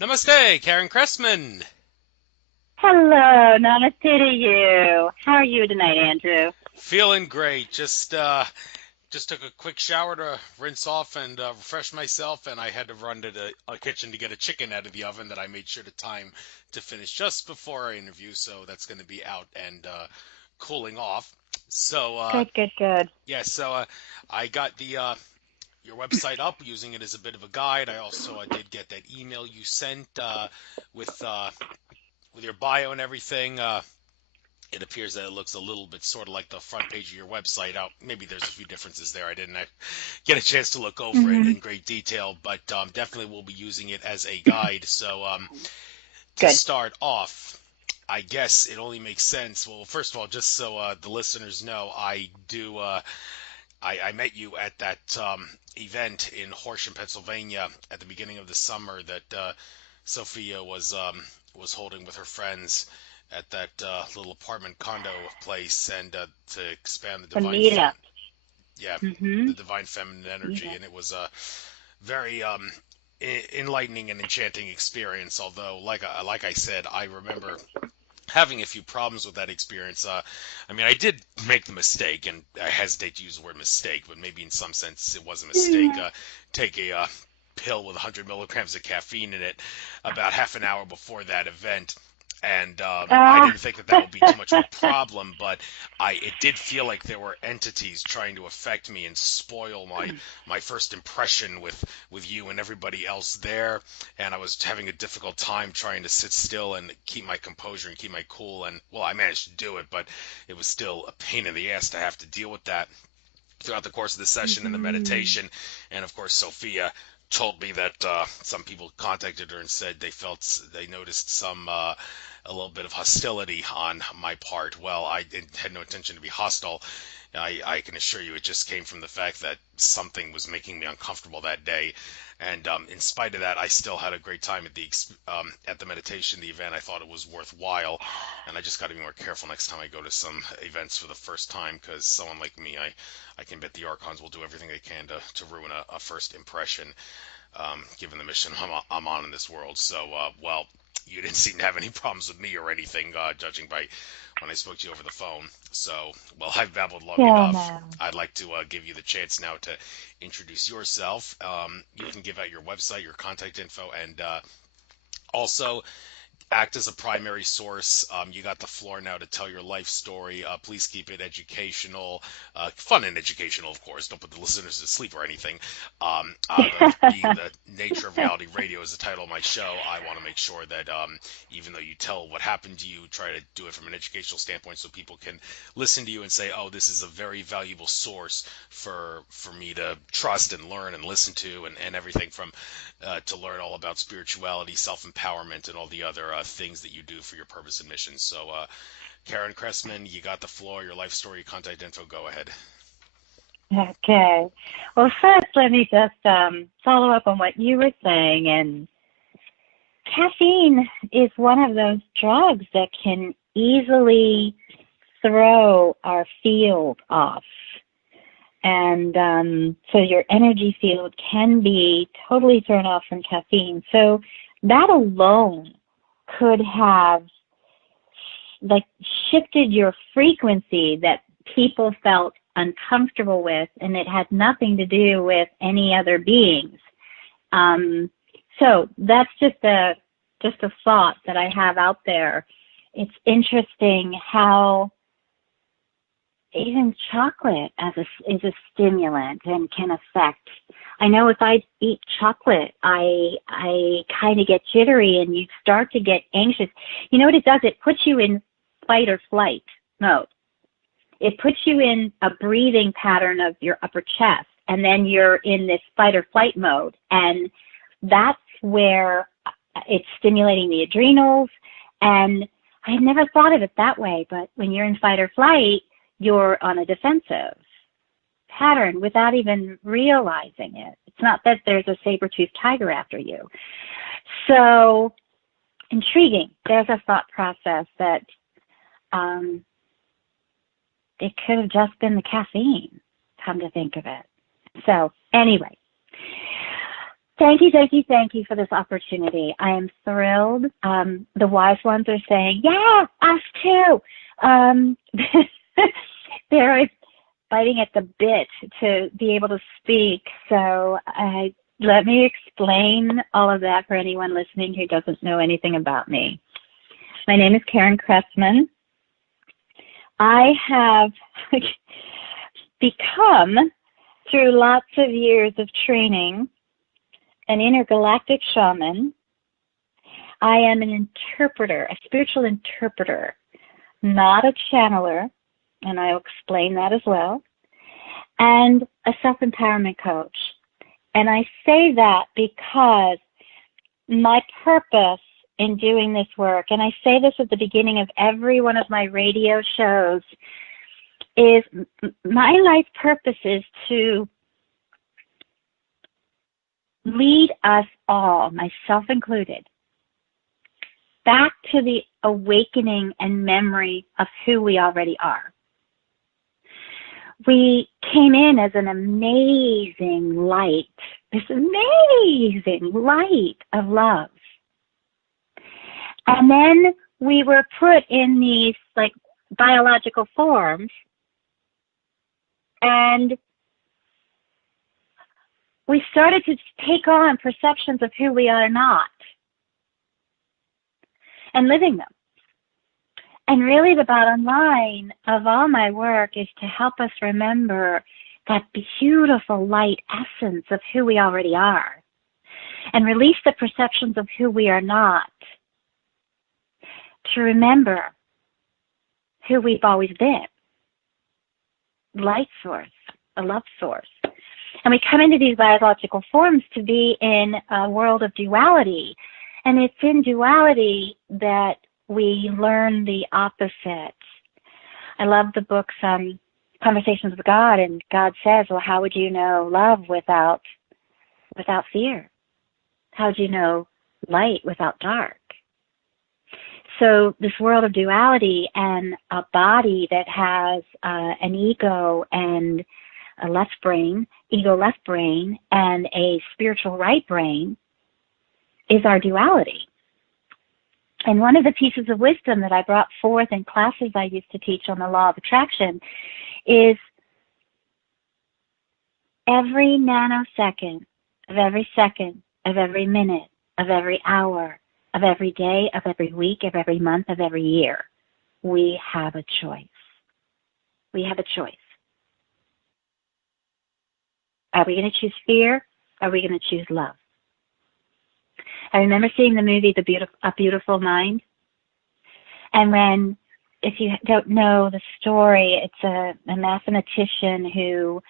Namaste, Karen Cressman. Hello, namaste to you. How are you tonight, Andrew? Feeling great. Just took a quick shower to rinse off and refresh myself, and I had to run to the kitchen to get a chicken out of the oven that I made sure to time to finish just before our interview. So that's going to be out and cooling off. So Good, good, good. yeah, so I got the your website up using it as a bit of a guide. I also did get that email you sent with uh, with your bio and everything. It appears that it looks a little bit sort of like the front page of your website. Out, maybe there's a few differences there. I didn't get a chance to look over it hmm in great detail, but definitely will be using it as a guide. So to Good. start off, I guess it only makes sense. Well, first of all, just so the listeners know, I met you at that event in Horsham, Pennsylvania, at the beginning of the summer that Sophia was holding with her friends at that little apartment condo place, and to expand the The divine meetup. feminine, yeah, Mm-hmm. the divine feminine energy, Meetup. and it was a very enlightening and enchanting experience. Although, like I said, I remember having a few problems with that experience. I mean, I did make the mistake, and I hesitate to use the word mistake, but maybe in some sense it was a mistake. Take a pill with 100 milligrams of caffeine in it about half an hour before that event. And I Ah. didn't think that that would be too much of a problem, but it did feel like there were entities trying to affect me and spoil my first impression with you and everybody else there, and I was having a difficult time trying to sit still and keep my composure and keep my cool. And well, I managed to do it, but it was still a pain in the ass to have to deal with that throughout the course of the session and the hmm meditation. And of course, Sophia told me that some people contacted her and said they noticed some a little bit of hostility on my part. Well, had no intention to be hostile. I can assure you it just came from the fact that something was making me uncomfortable that day. And in spite of that, I still had a great time at the meditation, the event. I thought it was worthwhile, and I just got to be more careful next time I go to some events for the first time, because someone like me, I can bet the Archons will do everything they can to ruin a first impression, given the mission I'm on in this world. So, well, you didn't seem to have any problems with me or anything, judging by when I spoke to you over the phone. So, well, I've babbled long Yeah, enough. no. I'd like to give you the chance now to introduce yourself. You can give out your website, your contact info, and also act as a primary source. You got the floor now to tell your life story. Please keep it educational, fun and educational, of course. Don't put the listeners to sleep or anything. Being the nature of reality radio is the title of my show, I want to make sure that even though you tell what happened to you, try to do it from an educational standpoint so people can listen to you and say, oh, this is a very valuable source for me to trust and learn and listen to, and everything from to learn all about spirituality, self-empowerment, and all the other things that you do for your purpose and mission. So, Karen Cressman, you got the floor. Your life story, contact info. Go ahead. Okay. Well, first, let me just follow up on what you were saying. And caffeine is one of those drugs that can easily throw our field off. And so your energy field can be totally thrown off from caffeine. So that alone could have like shifted your frequency that people felt uncomfortable with, and it had nothing to do with any other beings. Um, so that's just a thought that I have out there. It's interesting how even chocolate is a stimulant and can affect. I know if I eat chocolate, I kind of get jittery and you start to get anxious. You know what it does? It puts you in fight or flight mode. It puts you in a breathing pattern of your upper chest, and then you're in this fight or flight mode, and that's where it's stimulating the adrenals. And I had never thought of it that way, but when you're in fight or flight, you're on a defensive pattern without even realizing it. It's not that there's a saber-toothed tiger after you. So intriguing. There's a thought process that um, it could have just been the caffeine, come to think of it. So anyway, Thank you for this opportunity. I am thrilled. The wise ones are saying, yeah, us too. Um, they're biting at the bit to be able to speak. So let me explain all of that for anyone listening who doesn't know anything about me. My name is Karen Cressman. I have become, through lots of years of training, an intergalactic shaman. I am an interpreter, a spiritual interpreter, not a channeler, and I'll explain that as well, and a self-empowerment coach. And I say that because my purpose in doing this work, and I say this at the beginning of every one of my radio shows, is my life purpose is to lead us all, myself included, back to the awakening and memory of who we already are. We came in as an amazing light, this amazing light of love. And then we were put in these like biological forms, and we started to take on perceptions of who we are not and living them. And really the bottom line of all my work is to help us remember that beautiful light essence of who we already are and release the perceptions of who we are not, to remember who we've always been, light source, a love source. And we come into these biological forms to be in a world of duality. And it's in duality that we learn the opposite. I love the books Conversations with God, and God says, well, how would you know love without fear? How would you know light without dark? So this world of duality and a body that has an ego and a left brain, ego left brain, and a spiritual right brain is our duality. And one of the pieces of wisdom that I brought forth in classes I used to teach on the law of attraction is every nanosecond of every second, of every minute, of every hour, of every day, of every week, of every month, of every year, we have a choice. We have a choice. Are we going to choose fear? Are we going to choose love? I remember seeing the movie A Beautiful Mind. And when, if you don't know the story, it's a mathematician who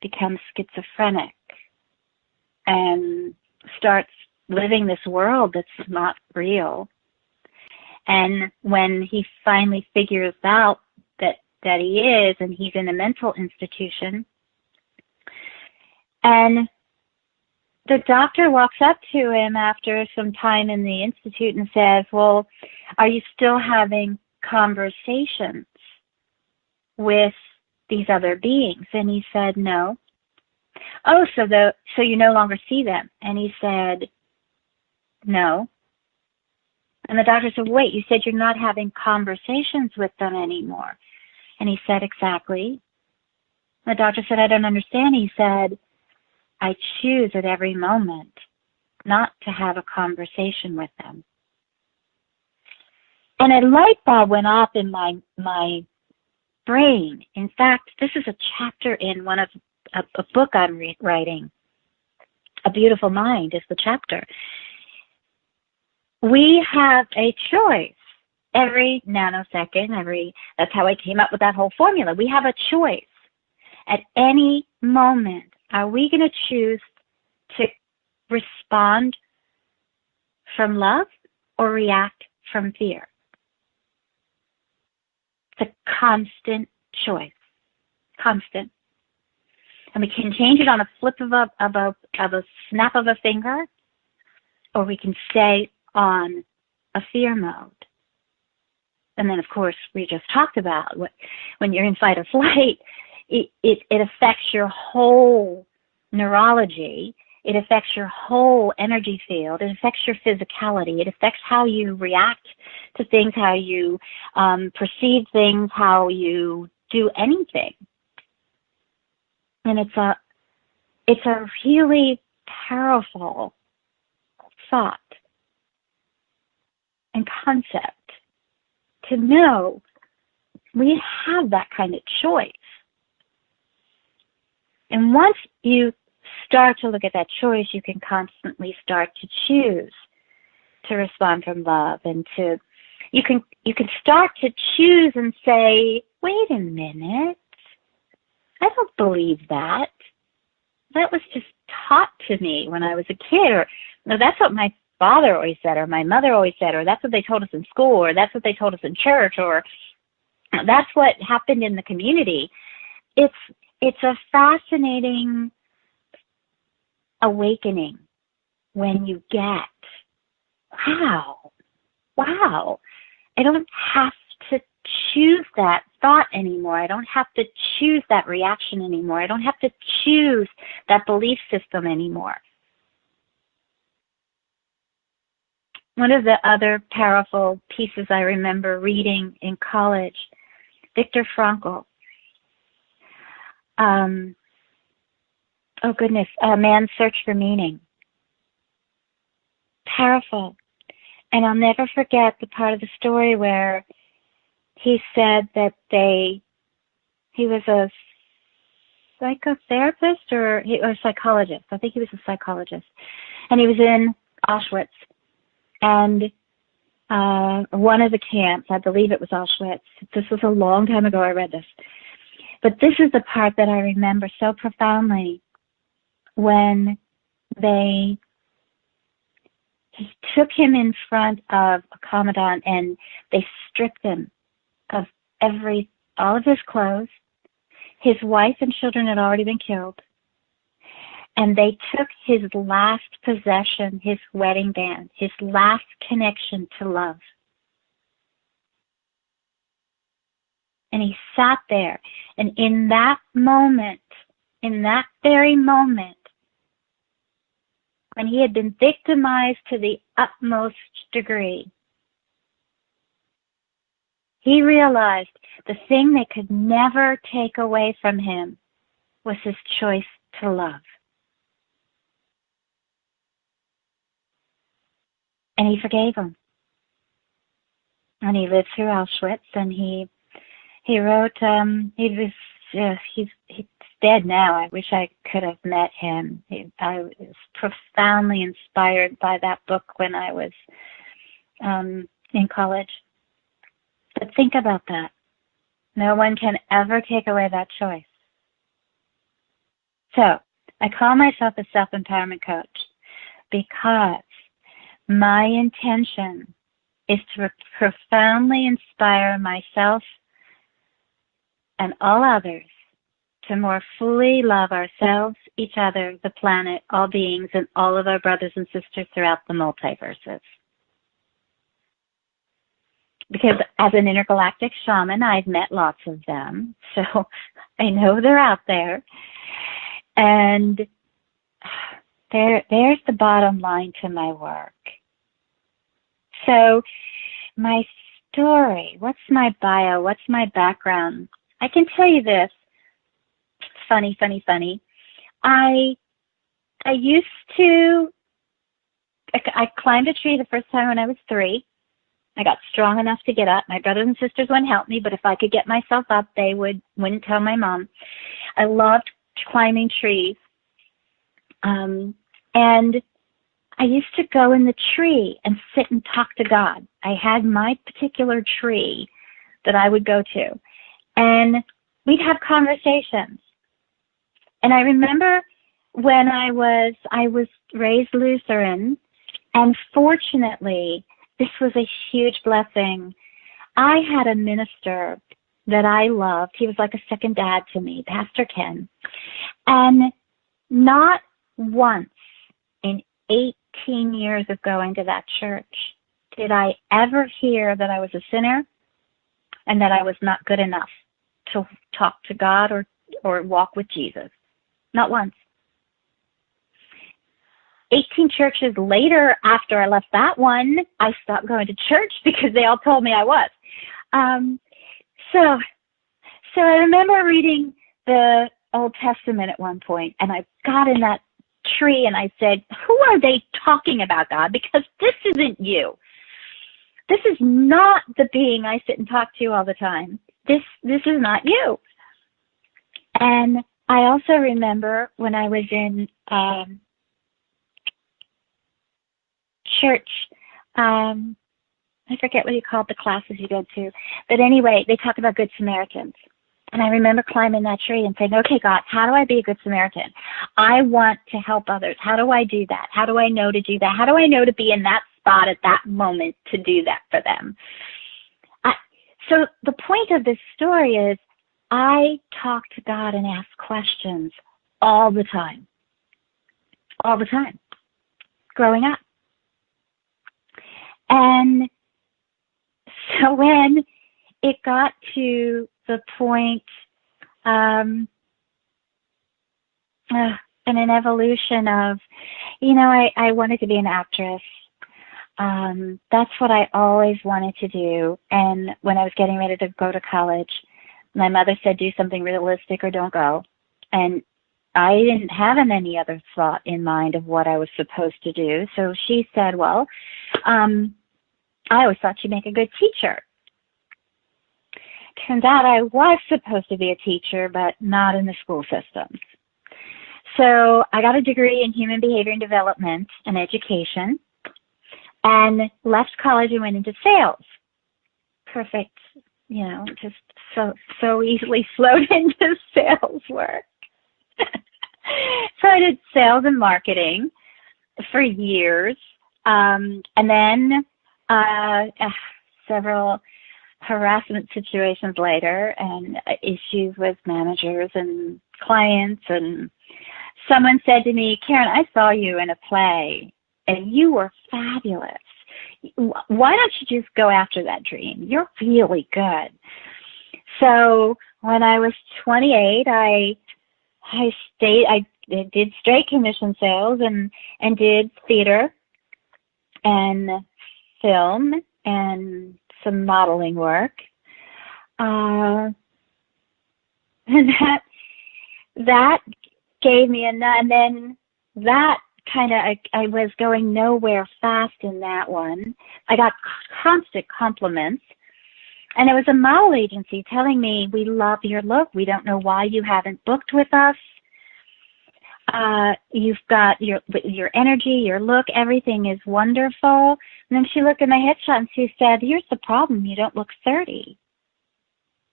becomes schizophrenic and starts living this world that's not real. And when he finally figures out that he is, and he's in a mental institution, and the doctor walks up to him after some time in the institute and says, well, are you still having conversations with these other beings? And he said, no. Oh, so you no longer see them? And he said, no. And the doctor said, wait, you said you're not having conversations with them anymore. And he said, exactly. The doctor said, I don't understand. He said, I choose at every moment not to have a conversation with them. And a light bulb went off in my brain. In fact, this is a chapter in a book I'm writing. A Beautiful Mind is the chapter. We have a choice every nanosecond, that's how I came up with that whole formula. We have a choice at any moment. Are we going to choose to respond from love or react from fear? It's a constant choice, constant. And we can change it on a flip of a snap of a finger, or we can stay on a fear mode. And then, of course, we just talked about when you're in fight or flight, it affects your whole neurology, It affects your whole energy field. It affects your physicality. It affects how you react to things, how you perceive things, how you do anything. And it's a really powerful thought and concept to know we have that kind of choice. And once you start to look at that choice, you can constantly start to choose to respond from love, and you can start to choose and say, wait a minute, I don't believe that. That was just taught to me when I was a kid, or no, that's what my father always said, or my mother always said, or that's what they told us in school, or that's what they told us in church, or that's what happened in the community. It's a fascinating awakening when you get, wow, I don't have to choose that thought anymore. I don't have to choose that reaction anymore. I don't have to choose that belief system anymore. One of the other powerful pieces I remember reading in college, Viktor Frankl, Man's Search for Meaning. Powerful. And I'll never forget the part of the story where he said that he was a psychotherapist or a psychologist. I think he was a psychologist. And he was in Auschwitz. And one of the camps, I believe it was Auschwitz. This was a long time ago I read this. But this is the part that I remember so profoundly, when he took him in front of a commandant and they stripped him of all of his clothes. His wife and children had already been killed. And they took his last possession, his wedding band, his last connection to love. And he sat there. And in that moment, in that very moment, when he had been victimized to the utmost degree, he realized the thing they could never take away from him was his choice to love. And he forgave him. And he lived through Auschwitz, and he wrote, he's dead now. I wish I could have met him. I was profoundly inspired by that book when I was in college. But think about that. No one can ever take away that choice. So I call myself a self-empowerment coach because my intention is to profoundly inspire myself and all others to more fully love ourselves, each other, the planet, all beings, and all of our brothers and sisters throughout the multiverses. Because as an intergalactic shaman, I've met lots of them, so I know they're out there. And there's the bottom line to my work. So my story, what's my bio, what's my background? I can tell you this. Funny. I climbed a tree the first time when I was 3. I got strong enough to get up. My brothers and sisters wouldn't help me, but if I could get myself up, they wouldn't tell my mom. I loved climbing trees. And I used to go in the tree and sit and talk to God. I had my particular tree that I would go to, and we'd have conversations. And I remember when I was raised Lutheran, and fortunately, this was a huge blessing. I had a minister that I loved. He was like a second dad to me, Pastor Ken. And not once in 18 years of going to that church did I ever hear that I was a sinner and that I was not good enough to talk to God or walk with Jesus. Not once. 18 churches later, after I left that one, I stopped going to church because they all told me I was. Um, so, so I remember reading the Old Testament at one point, and I got in that tree and I said, who are they talking about, God? Because this isn't you. This is not the being I sit and talk to all the time. This is not you. And I also remember when I was in church, I forget what you called the classes you go to, but anyway, they talk about Good Samaritans. And I remember climbing that tree and saying, okay, God, how do I be a good Samaritan? I want to help others. How do I do that? How do I know to do that? How do I know to be in that spot at that moment to do that for them? So the point of this story is I talk to God and ask questions all the time, growing up. And so when it got to the point and an evolution of, I wanted to be an actress. That's what I always wanted to do. And when I was getting ready to go to college, my mother said, do something realistic or don't go. And I didn't have any other thought in mind of what I was supposed to do. So she said, well, I always thought you'd make a good teacher. Turns out I was supposed to be a teacher, but not in the school systems. So I got a degree in human behavior and development and education and left college and went into sales. Perfect, just so easily flowed into sales work. So I did sales and marketing for years, and then several harassment situations later and issues with managers and clients. And someone said to me, Karen, I saw you in a play and you were fabulous. Why don't you just go after that dream? You're really good. So when I was 28, I did straight commission sales and did theater and film and some modeling work. And that gave me and then that kind of, I was going nowhere fast in that one. I got constant compliments. And it was a model agency telling me, we love your look. We don't know why you haven't booked with us. You've got your energy, your look, everything is wonderful. And then she looked at my headshot and she said, here's the problem. You don't look 30.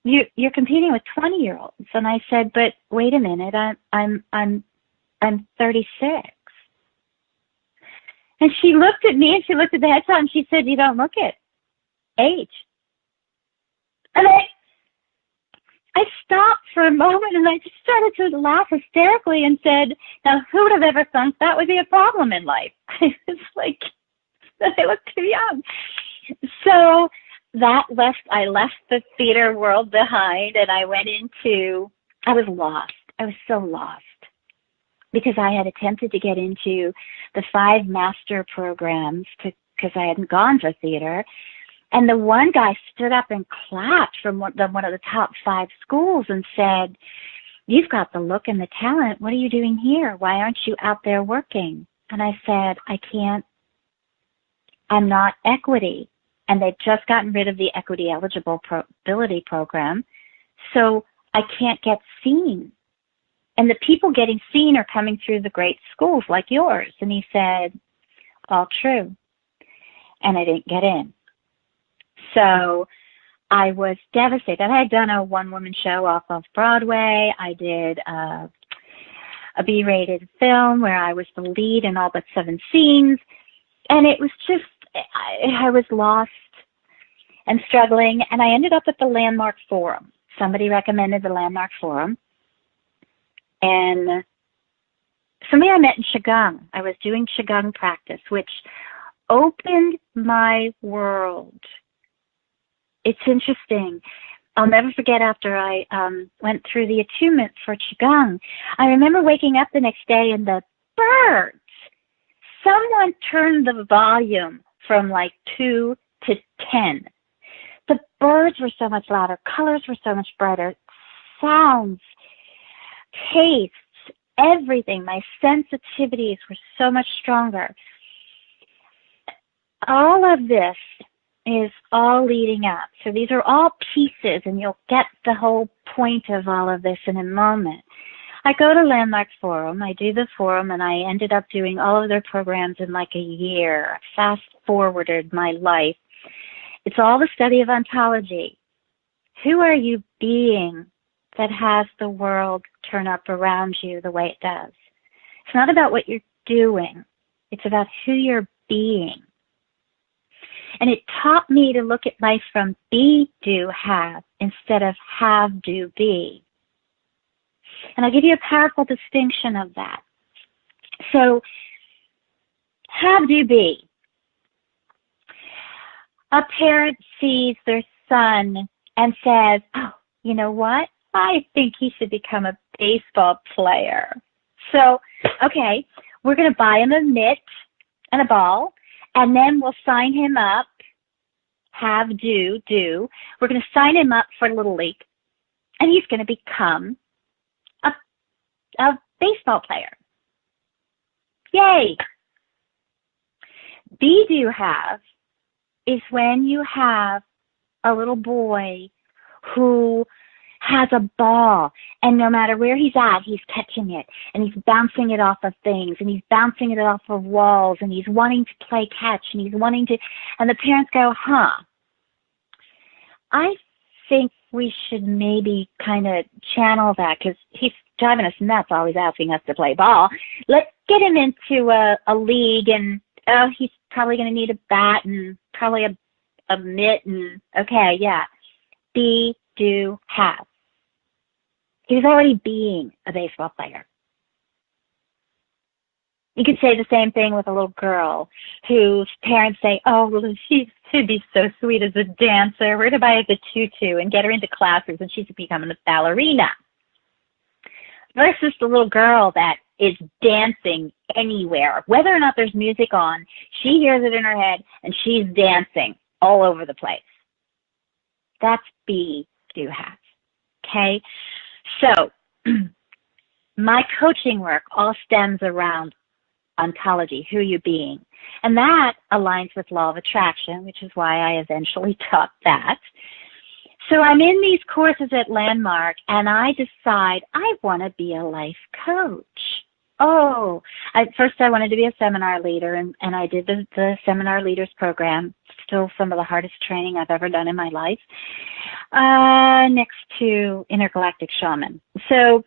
You're competing with 20-year-olds. And I said, but wait a minute, I'm 36. And she looked at me and she looked at the headshot and she said, you don't look it. Age. And I stopped for a moment and I just started to laugh hysterically and said, now who would have ever thought that would be a problem in life? It's like, I look too young. So I left the theater world behind and I was lost. I was so lost because I had attempted to get into the 5 master programs because I hadn't gone for theater. And the one guy stood up and clapped from one of the top 5 schools and said, you've got the look and the talent. What are you doing here? Why aren't you out there working? And I said, I can't. I'm not equity. And they've just gotten rid of the equity eligibility program. So I can't get seen. And the people getting seen are coming through the great schools like yours. And he said, all true. And I didn't get in. So I was devastated. I had done a one-woman show off of Broadway. I did a B-rated film where I was the lead in all but 7 scenes. And it was just, I was lost and struggling. And I ended up at the Landmark Forum. Somebody recommended the Landmark Forum. And somebody I met in Qigong. I was doing Qigong practice, which opened my world. It's interesting. I'll never forget after I went through the attunement for Qigong, I remember waking up the next day and the birds someone turned the volume from like 2 to 10. The birds were so much louder, colors were so much brighter, sounds, tastes, everything. My sensitivities were so much stronger. All of this is all leading up. So these are all pieces, and you'll get the whole point of all of this in a moment. I go to Landmark Forum, I do the forum, and I ended up doing all of their programs in like a year. Fast forwarded my life. It's all the study of ontology. Who are you being that has the world turn up around you the way it does? It's not about what you're doing. It's about who you're being. And it taught me to look at life from be, do, have, instead of have, do, be. And I'll give you a powerful distinction of that. So, have, do, be. A parent sees their son and says, oh, you know what? I think he should become a baseball player. So, okay, we're going to buy him a mitt and a ball, and then we'll sign him up, have, do. We're going to sign him up for Little League, and he's going to become a baseball player. Yay! Be, do, have is when you have a little boy who has a ball, and no matter where he's at, he's catching it, and he's bouncing it off of things, and he's bouncing it off of walls, and he's wanting to play catch, and he's wanting to, and the parents go, I think we should maybe kind of channel that, because he's driving us nuts, always asking us to play ball. Let's get him into a league, and he's probably going to need a bat and probably a mitt, and okay, yeah. Be, do, have. He was already being a baseball player. You could say the same thing with a little girl whose parents say, oh, well, she'd be so sweet as a dancer. We're going to buy her the tutu and get her into classes, and she's becoming a ballerina. Versus the little girl that is dancing anywhere. Whether or not there's music on, she hears it in her head, and she's dancing all over the place. That's be, do, have. Okay? So, my coaching work all stems around ontology, who you're being. And that aligns with law of attraction, which is why I eventually taught that. So I'm in these courses at Landmark, and I decide I want to be a life coach. First I wanted to be a seminar leader, and I did the Seminar Leaders Program, still some of the hardest training I've ever done in my life, next to Intergalactic Shaman. So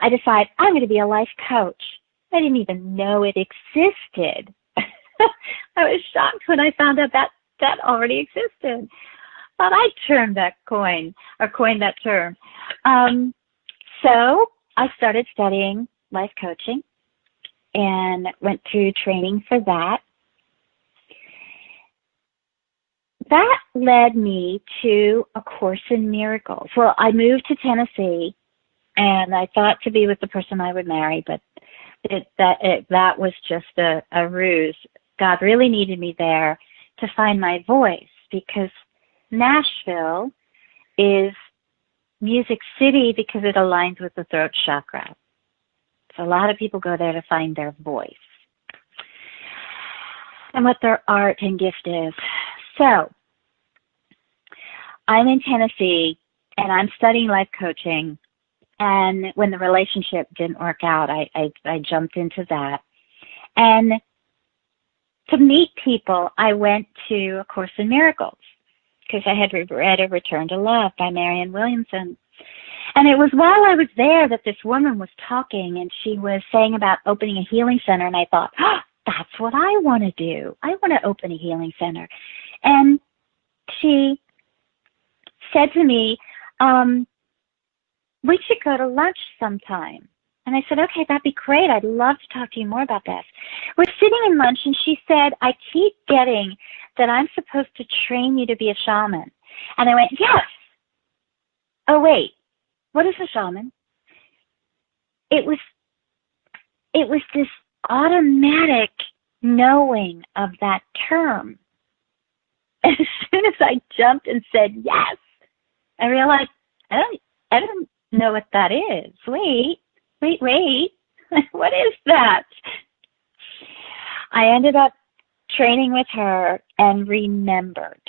I decide I'm going to be a life coach. I didn't even know it existed. I was shocked when I found out that already existed. But I turned that coined that term. So I started studying life coaching and went through training for that. That led me to A Course in Miracles. Well, I moved to Tennessee, and I thought to be with the person I would marry, but that was just a ruse. God really needed me there to find my voice, because Nashville is Music City because it aligns with the throat chakra. So a lot of people go there to find their voice and what their art and gift is. So I'm in Tennessee, and I'm studying life coaching. And when the relationship didn't work out, I jumped into that. And to meet people, I went to A Course in Miracles, because I had read A Return to Love by Marianne Williamson. And it was while I was there that this woman was talking, and she was saying about opening a healing center, and I thought, that's what I want to do. I want to open a healing center. And she said to me, we should go to lunch sometime. And I said, okay, that'd be great. I'd love to talk to you more about this. We're sitting in lunch, and she said, I keep getting that I'm supposed to train you to be a shaman. And I went, yes. Oh, wait, what is a shaman? It was this automatic knowing of that term. As soon as I jumped and said yes, I realized I don't know what that is. Wait. What is that? I ended up training with her and remembered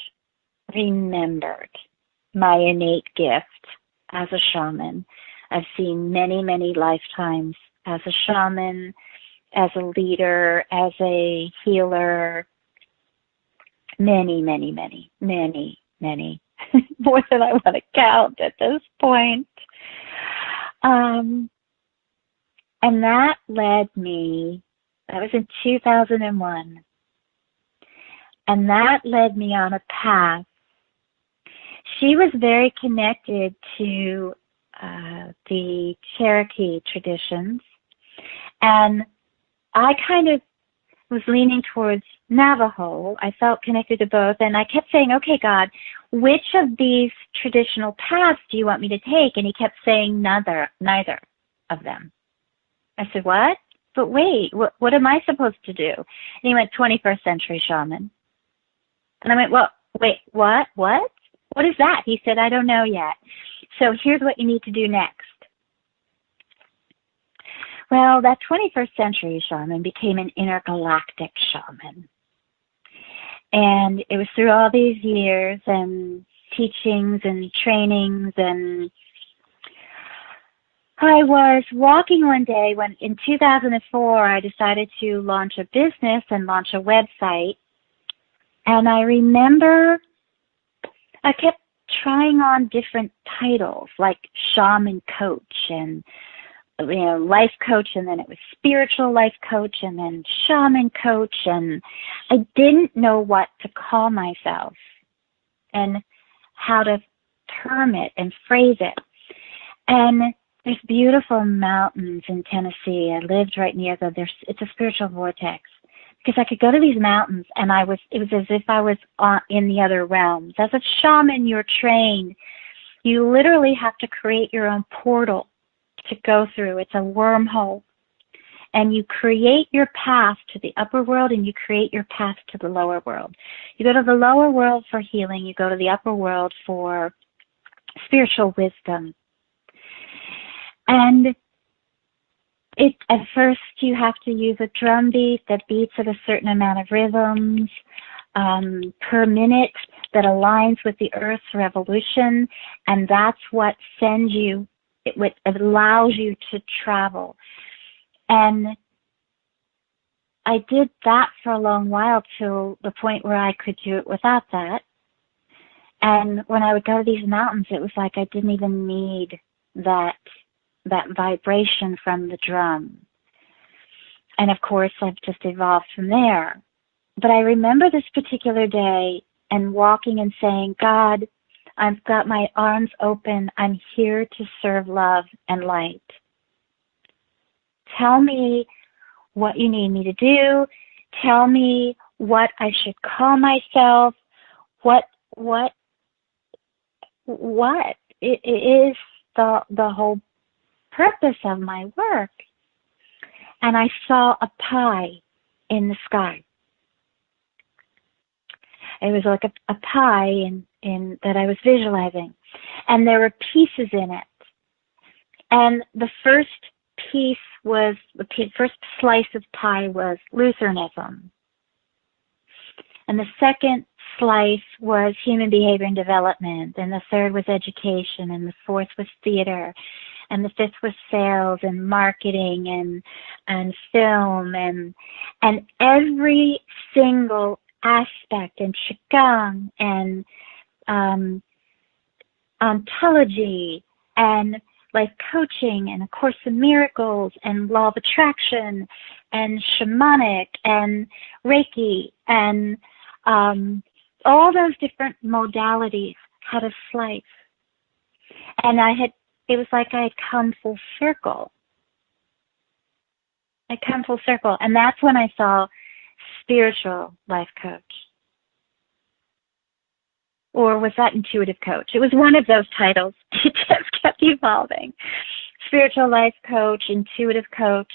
my innate gift as a shaman. I've seen many, many lifetimes as a shaman, as a leader, as a healer, many, more than I want to count at this point. And that led me, that was in 2001, and that led me on a path. She was very connected to the Cherokee traditions, and I kind of was leaning towards Navajo. I felt connected to both, and I kept saying, okay, God, which of these traditional paths do you want me to take? And he kept saying neither of them. I said, what? But wait, what am I supposed to do? And he went, 21st century shaman. And I went, well, wait, what? What is that? He said, I don't know yet. So here's what you need to do next. Well, that 21st century shaman became an intergalactic shaman. And it was through all these years and teachings and trainings, and I was walking one day when in 2004 I decided to launch a business and launch a website. And I remember I kept trying on different titles like shaman coach and life coach, and then it was spiritual life coach, and then shaman coach, and I didn't know what to call myself and how to term it and phrase it. And there's beautiful mountains in Tennessee. I lived right near them. It's a spiritual vortex because I could go to these mountains, and it was as if I was in the other realms. As a shaman, you're trained. You literally have to create your own portal to go through. It's a wormhole. And you create your path to the upper world, and you create your path to the lower world. You go to the lower world for healing. You go to the upper world for spiritual wisdom. And at first you have to use a drum beat that beats at a certain amount of rhythms per minute that aligns with the Earth's revolution, and that's what sends you. It allows you to travel. And I did that for a long while till the point where I could do it without that. And when I would go to these mountains, it was like I didn't even need that vibration from the drum. And of course, I've just evolved from there. But I remember this particular day and walking and saying, God, I've got my arms open. I'm here to serve love and light. Tell me what you need me to do. Tell me what I should call myself. What it is the whole purpose of my work. And I saw a pie in the sky. It was like a pie in that I was visualizing. And there were pieces in it. And the first piece was, the first slice of pie was Lutheranism. And the second slice was human behavior and development. And the third was education. And the fourth was theater. And the fifth was sales and marketing and film and every single aspect, and Qigong and ontology and life coaching and A Course in Miracles and Law of Attraction and shamanic and Reiki and all those different modalities had a slice. And it was like I had come full circle. And that's when I saw spiritual life coach. Or was that intuitive coach? It was one of those titles. It just kept evolving. Spiritual life coach, intuitive coach.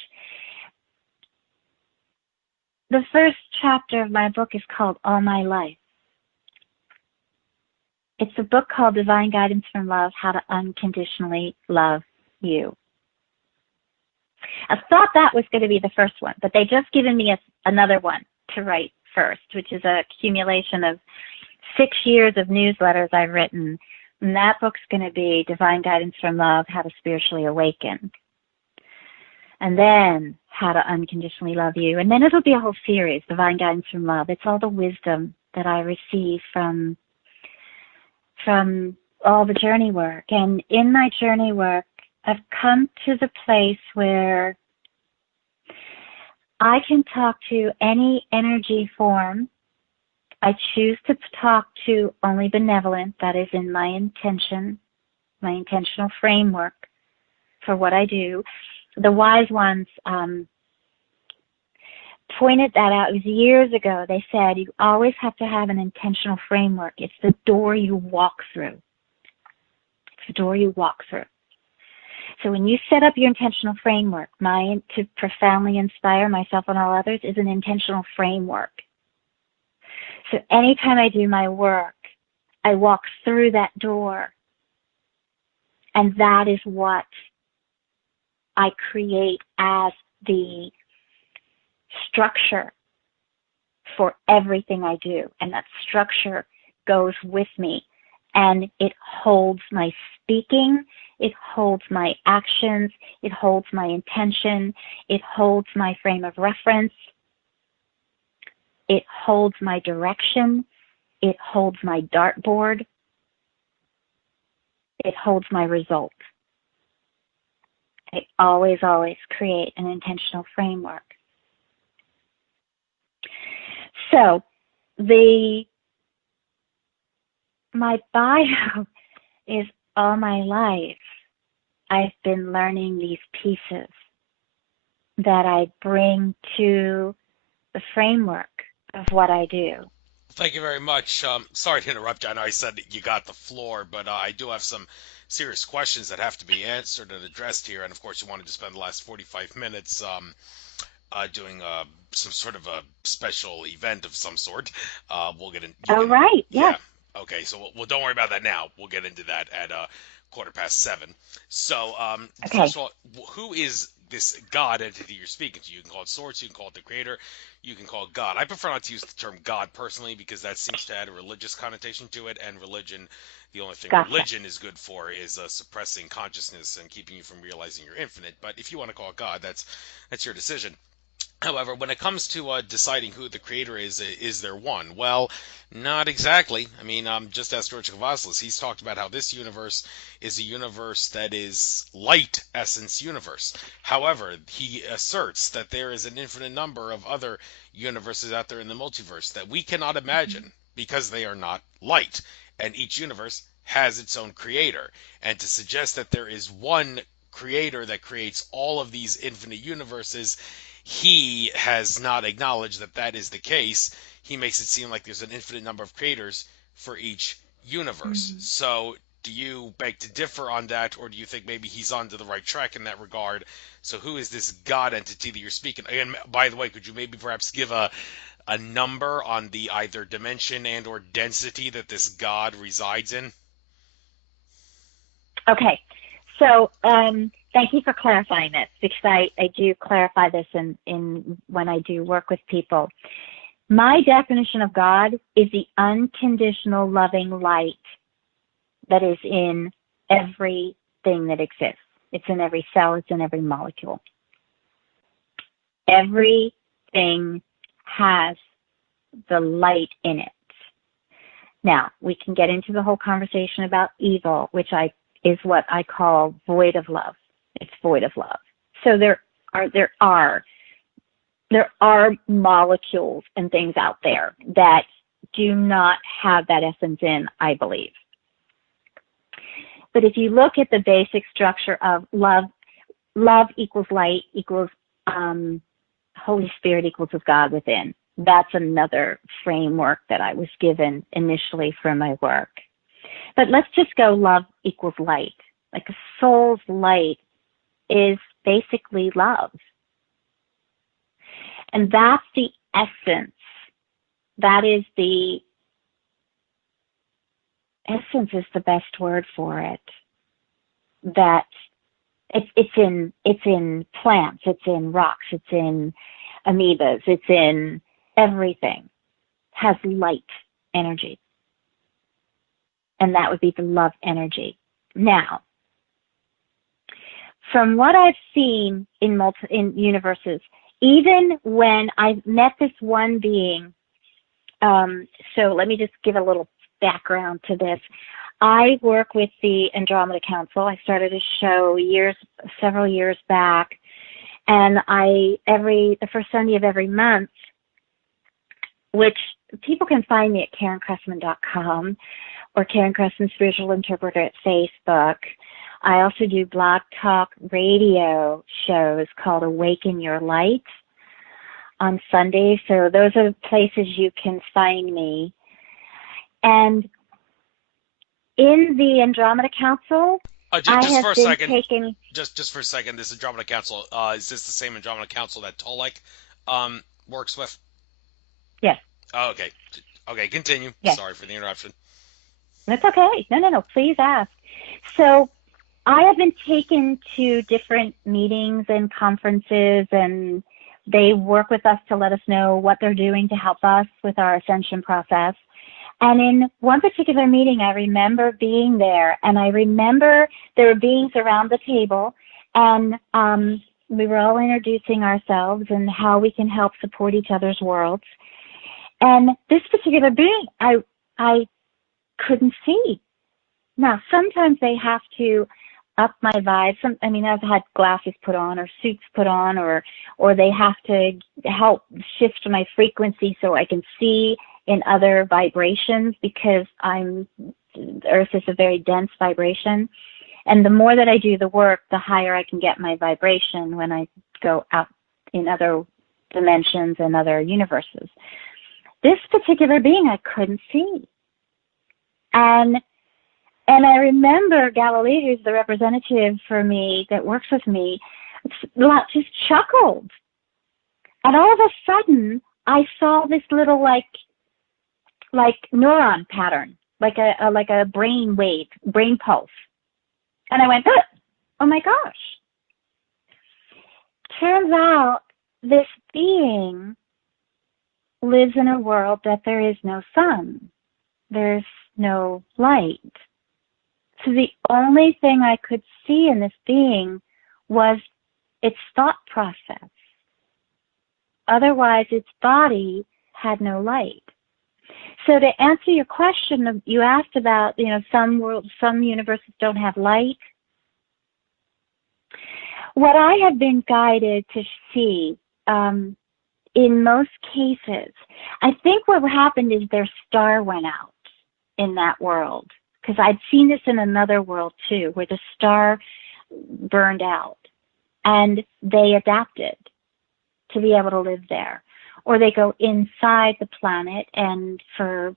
the first chapter of my book is called All My Life. It's a book called Divine Guidance from Love, How to Unconditionally Love You. I thought that was going to be the first one, but they just given me another one to write first, which is a accumulation of 6 years of newsletters I've written. And that book's going to be Divine Guidance from Love, How to Spiritually Awaken. And then How to Unconditionally Love You. And then it'll be a whole series, Divine Guidance from Love. It's all the wisdom that I receive from all the journey work. And in my journey work, I've come to the place where I can talk to any energy form. I choose to talk to only benevolent. That is in my intention, my intentional framework for what I do. The wise ones pointed that out. It was years ago. They said you always have to have an intentional framework. It's the door you walk through. It's the door you walk through. So when you set up your intentional framework, mine to profoundly inspire myself and all others is an intentional framework. So anytime I do my work, I walk through that door. And that is what I create as the structure for everything I do. And that structure goes with me. And it holds my speaking, it holds my actions, it holds my intention, it holds my frame of reference, it holds my direction, it holds my dartboard, it holds my result. I always, always create an intentional framework. So my bio is all my life. I've been learning these pieces that I bring to the framework of what I do. Thank you very much. Sorry to interrupt you. I know I said that you got the floor, but I do have some serious questions that have to be answered and addressed here. And of course, you wanted to spend the last 45 minutes doing some sort of a special event of some sort. We'll get in. Right. Yes. Yeah. Okay. So well, don't worry about that now. We'll get into that at 7:15. So, Okay. first of all, who is this God entity you're speaking to? You can call it Source, you can call it the Creator, you can call it God. I prefer not to use the term God personally because that seems to add a religious connotation to it, and religion, the only thing Gotcha. religion is good for is suppressing consciousness and keeping you from realizing you're infinite. But if you want to call it God, that's your decision. However, when it comes to deciding who the creator is there one? Well, not exactly. I mean, just ask George Kavaslis. He's talked about how this universe is a universe that is light essence universe. However, he asserts that there is an infinite number of other universes out there in the multiverse that we cannot imagine because they are not light. And each universe has its own creator. And to suggest that there is one creator that creates all of these infinite universes, he has not acknowledged that that is the case. He makes it seem like there's an infinite number of creators for each universe. Mm-hmm. So do you beg to differ on that, or do you think maybe he's onto the right track in that regard? So who is this God entity that you're speaking? And by the way, could you maybe perhaps give a number on the either dimension and or density that this God resides in? Okay. So thank you for clarifying this because I do clarify this in when I do work with people. My definition of God is the unconditional loving light that is in everything that exists. It's in every cell. It's in every molecule. Everything has the light in it. Now, we can get into the whole conversation about evil, which is what I call void of love. It's void of love. So there are molecules and things out there that do not have that essence in, I believe. But if you look at the basic structure of love equals light equals Holy Spirit equals of God within. That's another framework that I was given initially for my work. But let's just go love equals light. Like a soul's light is basically love. And that's the essence. That is the essence is the best word for it. That it's in plants, it's in rocks, it's in amoebas, it's in everything. Has light energy, and that would be the love energy. Now, from what I've seen in universes, even when I met this one being, so let me just give a little background to this. I work with the Andromeda Council. I started a show several years back, and the first Sunday of every month, which people can find me at KarenCressman.com or Karen Cressman Spiritual Interpreter at Facebook. I also do blog talk radio shows called Awaken Your Light on Sundays. So those are places you can find me. And in the Andromeda Council, I just have for a been second, taking... just for a second, this Andromeda Council, is this the same Andromeda Council that Tolek works with? Yes. Oh, okay. Okay, continue. Yes. Sorry for the interruption. That's okay. No. Please ask. So I have been taken to different meetings and conferences, and they work with us to let us know what they're doing to help us with our ascension process. And in one particular meeting, I remember being there, and I remember there were beings around the table, and we were all introducing ourselves and how we can help support each other's worlds. And this particular being, I couldn't see. Now, sometimes they have to up my vibe. I've had glasses put on or suits put on, or they have to help shift my frequency so I can see in other vibrations, because Earth is a very dense vibration. And the more that I do the work, the higher I can get my vibration when I go out in other dimensions and other universes. This particular being I couldn't see. And I remember Galilee, who's the representative for me that works with me, just chuckled. And all of a sudden, I saw this little like neuron pattern, like a brain wave, brain pulse. And I went, oh my gosh. Turns out this being lives in a world that there is no sun. There's no light. So the only thing I could see in this being was its thought process. Otherwise, its body had no light. So to answer your question, you asked about, some universes don't have light. What I have been guided to see, in most cases, I think what happened is their star went out in that world. Because I'd seen this in another world too, where the star burned out and they adapted to be able to live there. Or they go inside the planet and for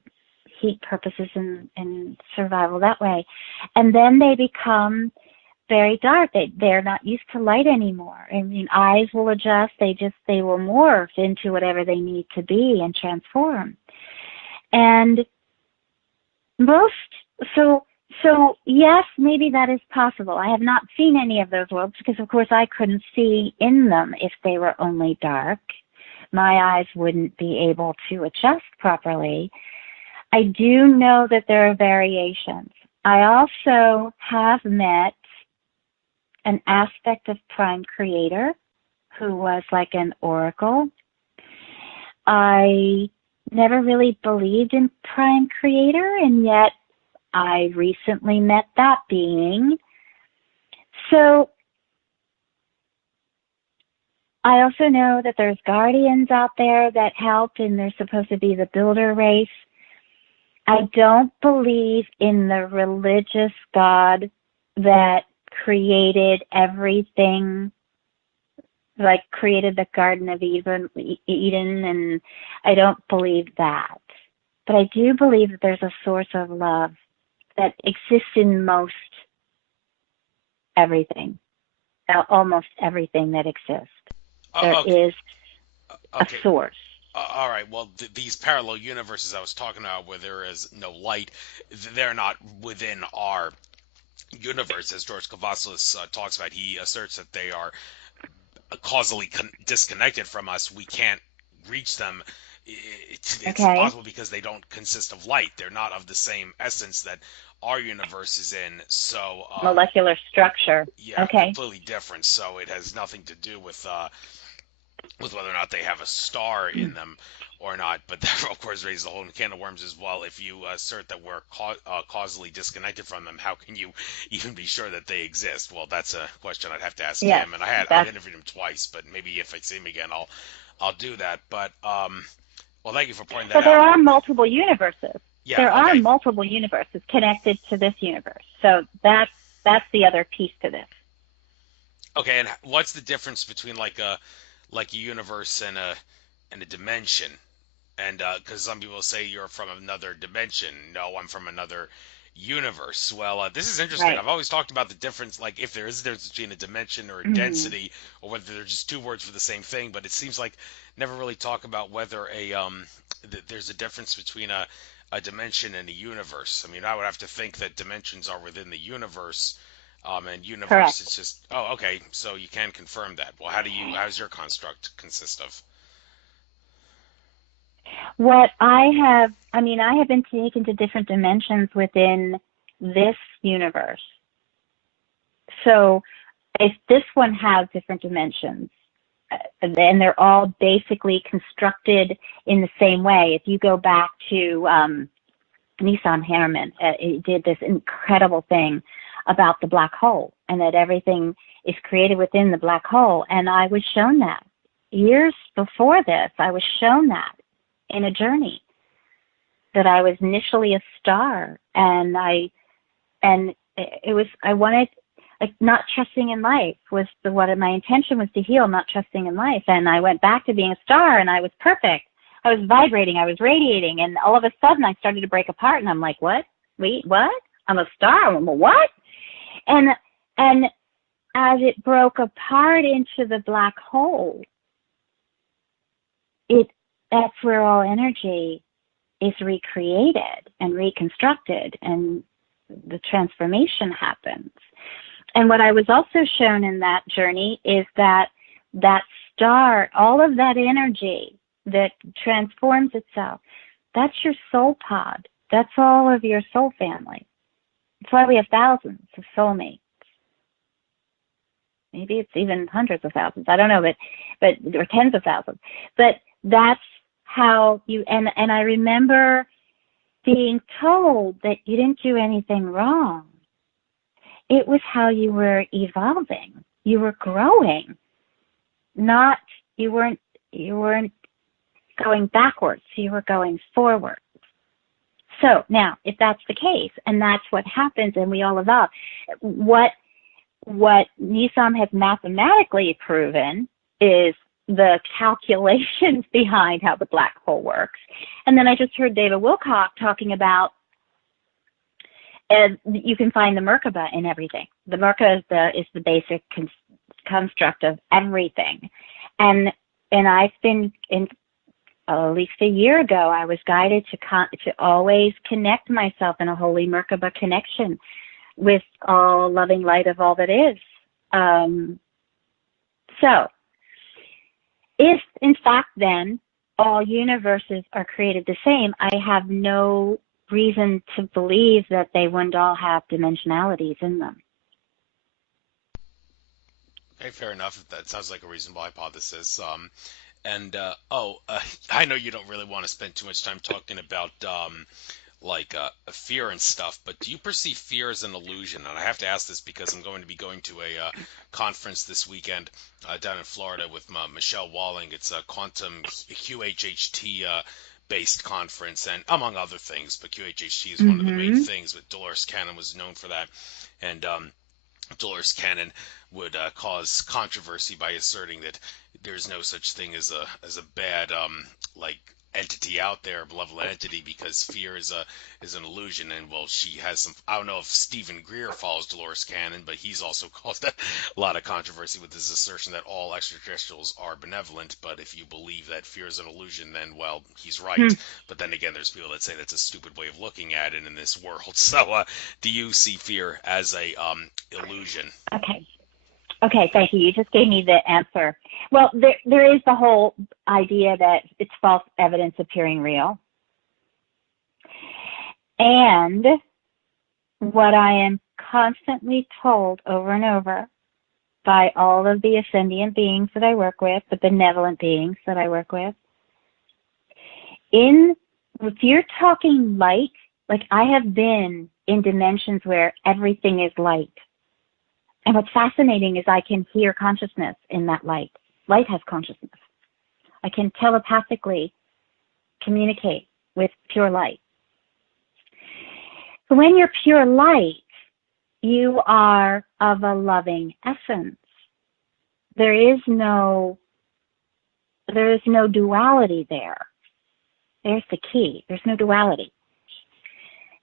heat purposes and survival that way. And then they become very dark. They're not used to light anymore. Eyes will adjust. They will morph into whatever they need to be and transform. And so yes, maybe that is possible. I have not seen any of those worlds because, of course, I couldn't see in them if they were only dark. My eyes wouldn't be able to adjust properly. I do know that there are variations. I also have met an aspect of Prime Creator who was like an oracle. I never really believed in Prime Creator, and yet I recently met that being. So I also know that there's guardians out there that help, and they're supposed to be the builder race. I don't believe in the religious God that created everything, like created the Garden of Eden, and I don't believe that. But I do believe that there's a source of love that exists in most everything, almost everything that exists. There Okay. is a Okay. source. All right. Well, these parallel universes I was talking about, where there is no light, they're not within our universe, as George Cavazos talks about. He asserts that they are causally disconnected from us. We can't reach them. It's Okay. impossible because they don't consist of light. They're not of the same essence that our universe is in. So, Molecular structure. yeah, Okay. completely different. So it has nothing to do with whether or not they have a star in them or not. But that, of course, raises a whole can of worms as well. If you assert that we're causally disconnected from them, how can you even be sure that they exist? Well, that's a question I'd have to ask Yes. him. And I've That's interviewed him twice, but maybe if I see him again, I'll do that. But well, thank you for pointing that but there out. are multiple universes. Yeah. There are Okay. multiple universes connected to this universe. So that's the other piece to this. Okay. And what's the difference between like a universe and a dimension? And because some people say you're from another dimension. No, I'm from another universe. Well, this is interesting. Right. I've always talked about the difference, like if there is a difference between a dimension or a Mm-hmm. density, or whether they're just two words for the same thing. But it seems like never really talk about whether there's a difference between a dimension and a universe. I mean, I would have to think that dimensions are within the universe. And universe, Correct. it's just, oh, okay, so you can confirm that. Well, how's your construct consist of? What I have been taken to different dimensions within this universe. So if this one has different dimensions, and they're all basically constructed in the same way. If you go back to Nissan Hammerman, he did this incredible thing about the black hole and that everything is created within the black hole. And I was shown that years before this. I was shown that in a journey that I was initially a star, and it was I wanted like not trusting in life was what my intention was to heal, not trusting in life, and I went back to being a star, and I was perfect. I was vibrating, I was radiating, and all of a sudden I started to break apart, and I'm like, what? Wait, what? I'm a star. I'm a what? And and as it broke apart into the black hole, it that's where all energy is recreated and reconstructed, and the transformation happens. And what I was also shown in that journey is that that star, all of that energy that transforms itself, that's your soul pod. That's all of your soul family. That's why we have thousands of soulmates. Maybe it's even hundreds of thousands. I don't know, but or tens of thousands. But that's how you and I remember being told that you didn't do anything wrong. It was how you were evolving. You were growing, not you weren't going backwards. You were going forward. So now, if that's the case, and that's what happens, and we all evolve, what Nissan has mathematically proven is the calculations behind how the black hole works. And then I just heard David Wilcock talking about you can find the Merkaba in everything. The Merkaba is the basic construct of everything. And I've been in at least a year ago, I was guided to always connect myself in a holy Merkaba connection with all loving light of all that is. So, if in fact then all universes are created the same, I have no reason to believe that they wouldn't all have dimensionalities in them. Okay, fair enough. That sounds like a reasonable hypothesis. And I know you don't really want to spend too much time talking about fear and stuff, but do you perceive fear as an illusion? And I have to ask this because I'm going to be going to a conference this weekend down in Florida with Michelle Walling. It's a quantum QHHT based conference, and among other things, but QHHT is one of the main Mm-hmm. things. But Dolores Cannon was known for that, and Dolores Cannon would cause controversy by asserting that there's no such thing as a bad like entity out there, a malevolent entity, because fear is an illusion. And well, she has some. I don't know if Stephen Greer follows Dolores Cannon, but he's also caused a lot of controversy with his assertion that all extraterrestrials are benevolent. But if you believe that fear is an illusion, then well, he's right. Hmm. But then again, there's people that say that's a stupid way of looking at it in this world. So, do you see fear as a illusion? Okay. Okay, thank you. You just gave me the answer. Well, there is the whole idea that it's false evidence appearing real. And what I am constantly told over and over by all of the ascendient beings that I work with, the benevolent beings that I work with, if you're talking light, like I have been in dimensions where everything is light. And what's fascinating is I can hear consciousness in that light. Light has consciousness. I can telepathically communicate with pure light. So when you're pure light, you are of a loving essence. There is no duality there. There's the key. There's no duality.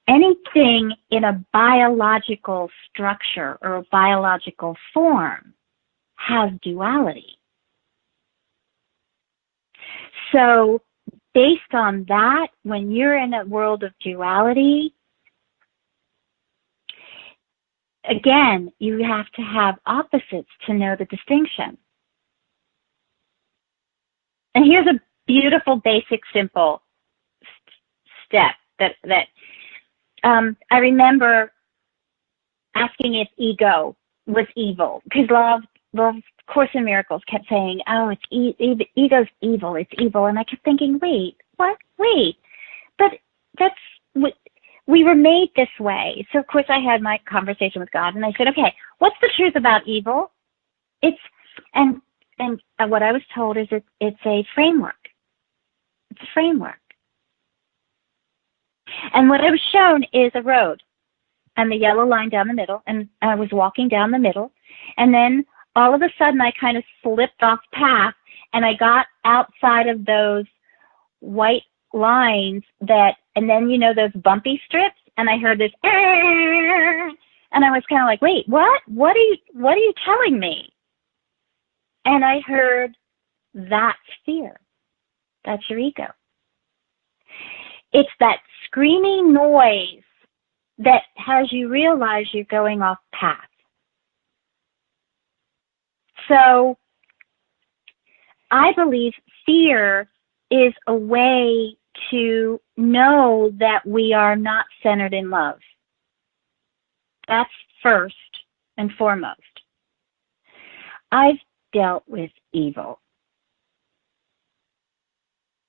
Anything in a biological structure or a biological form has duality. So based on that, when you're in a world of duality, again, you have to have opposites to know the distinction. And here's a beautiful, basic, simple step that I remember asking if ego was evil, because love Course in Miracles kept saying, "Oh, ego's evil. It's evil," and I kept thinking, "Wait, what? Wait, but that's we were made this way." So of course I had my conversation with God, and I said, "Okay, what's the truth about evil?" It's and what I was told is it's a framework. It's a framework. And what I was shown is a road and the yellow line down the middle, and I was walking down the middle, and then all of a sudden I kind of slipped off path, and I got outside of those white lines and then those bumpy strips, and I heard this, and I was kind of like, wait, what? What are you telling me? And I heard, that's fear. That's your ego. It's that screaming noise that has you realize you're going off path. So I believe fear is a way to know that we are not centered in love. That's first and foremost. I've dealt with evil.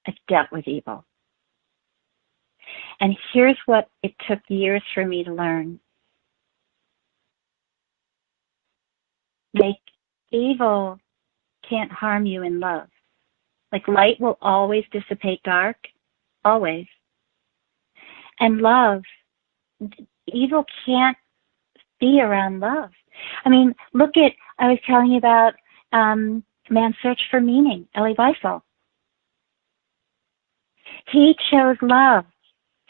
I've dealt with evil. And here's what it took years for me to learn. Like, evil can't harm you in love. Like, light will always dissipate dark, always. And love, evil can't be around love. I mean, I was telling you about Man's Search for Meaning, Elie Wiesel. He chose love.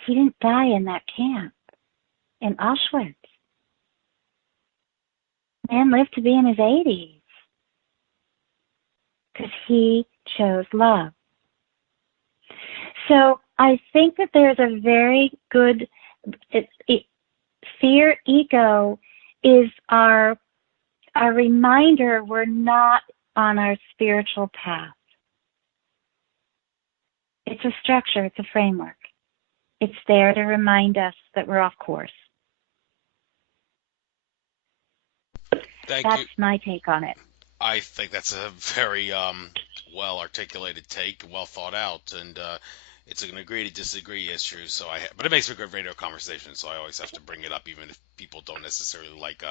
He didn't die in that camp in Auschwitz. Man lived to be in his 80s because he chose love. So I think that there's a very good, fear, ego is our reminder we're not on our spiritual path. It's a structure, it's a framework. It's there to remind us that we're off course. Thank you. That's my take on it. I think that's a very well articulated take, well thought out, and it's an agree to disagree issue. So but it makes for a good radio conversation. So I always have to bring it up, even if people don't necessarily like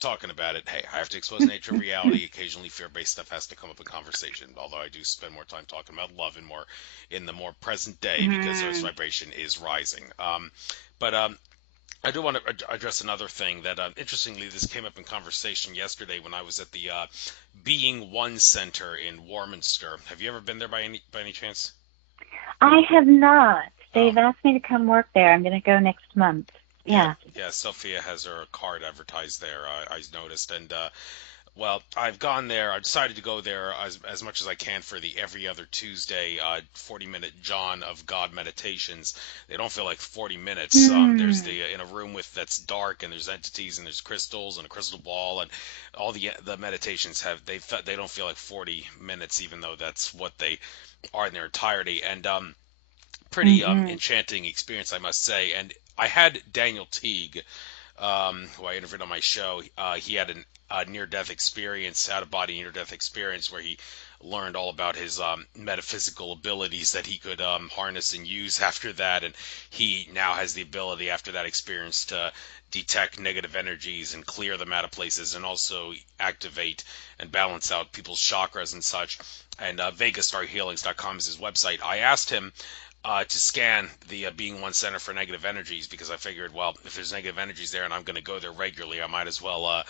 talking about it. Hey, I have to expose the nature of reality. Occasionally, fear-based stuff has to come up in conversation. Although I do spend more time talking about love and more in the more present day because Earth's vibration is rising. But I do want to address another thing that, interestingly, this came up in conversation yesterday when I was at the Being One Center in Warminster. Have you ever been there by any chance? I have not. Oh, They've asked me to come work there. I'm going to go next month. yeah, Yeah. yeah. Sophia has her card advertised there. I noticed, and well, I've gone there. I've decided to go there as much as I can for the every other Tuesday 40-minute John of God meditations. They don't feel like 40 minutes. There's Hmm. the in a room with that's dark, and there's entities, and there's crystals and a crystal ball, and all the meditations have they don't feel like 40 minutes, even though that's what they are in their entirety. And pretty Mm-hmm. enchanting experience, I must say. And I had Daniel Teague, who I interviewed on my show. He had a near-death experience, out-of-body near-death experience, where he learned all about his metaphysical abilities that he could harness and use after that. And he now has the ability, after that experience, to detect negative energies and clear them out of places, and also activate and balance out people's chakras and such. And VegasStarHealings.com is his website. I asked him to scan the Being One Center for negative energies, because I figured, well, if there's negative energies there and I'm going to go there regularly, I might as well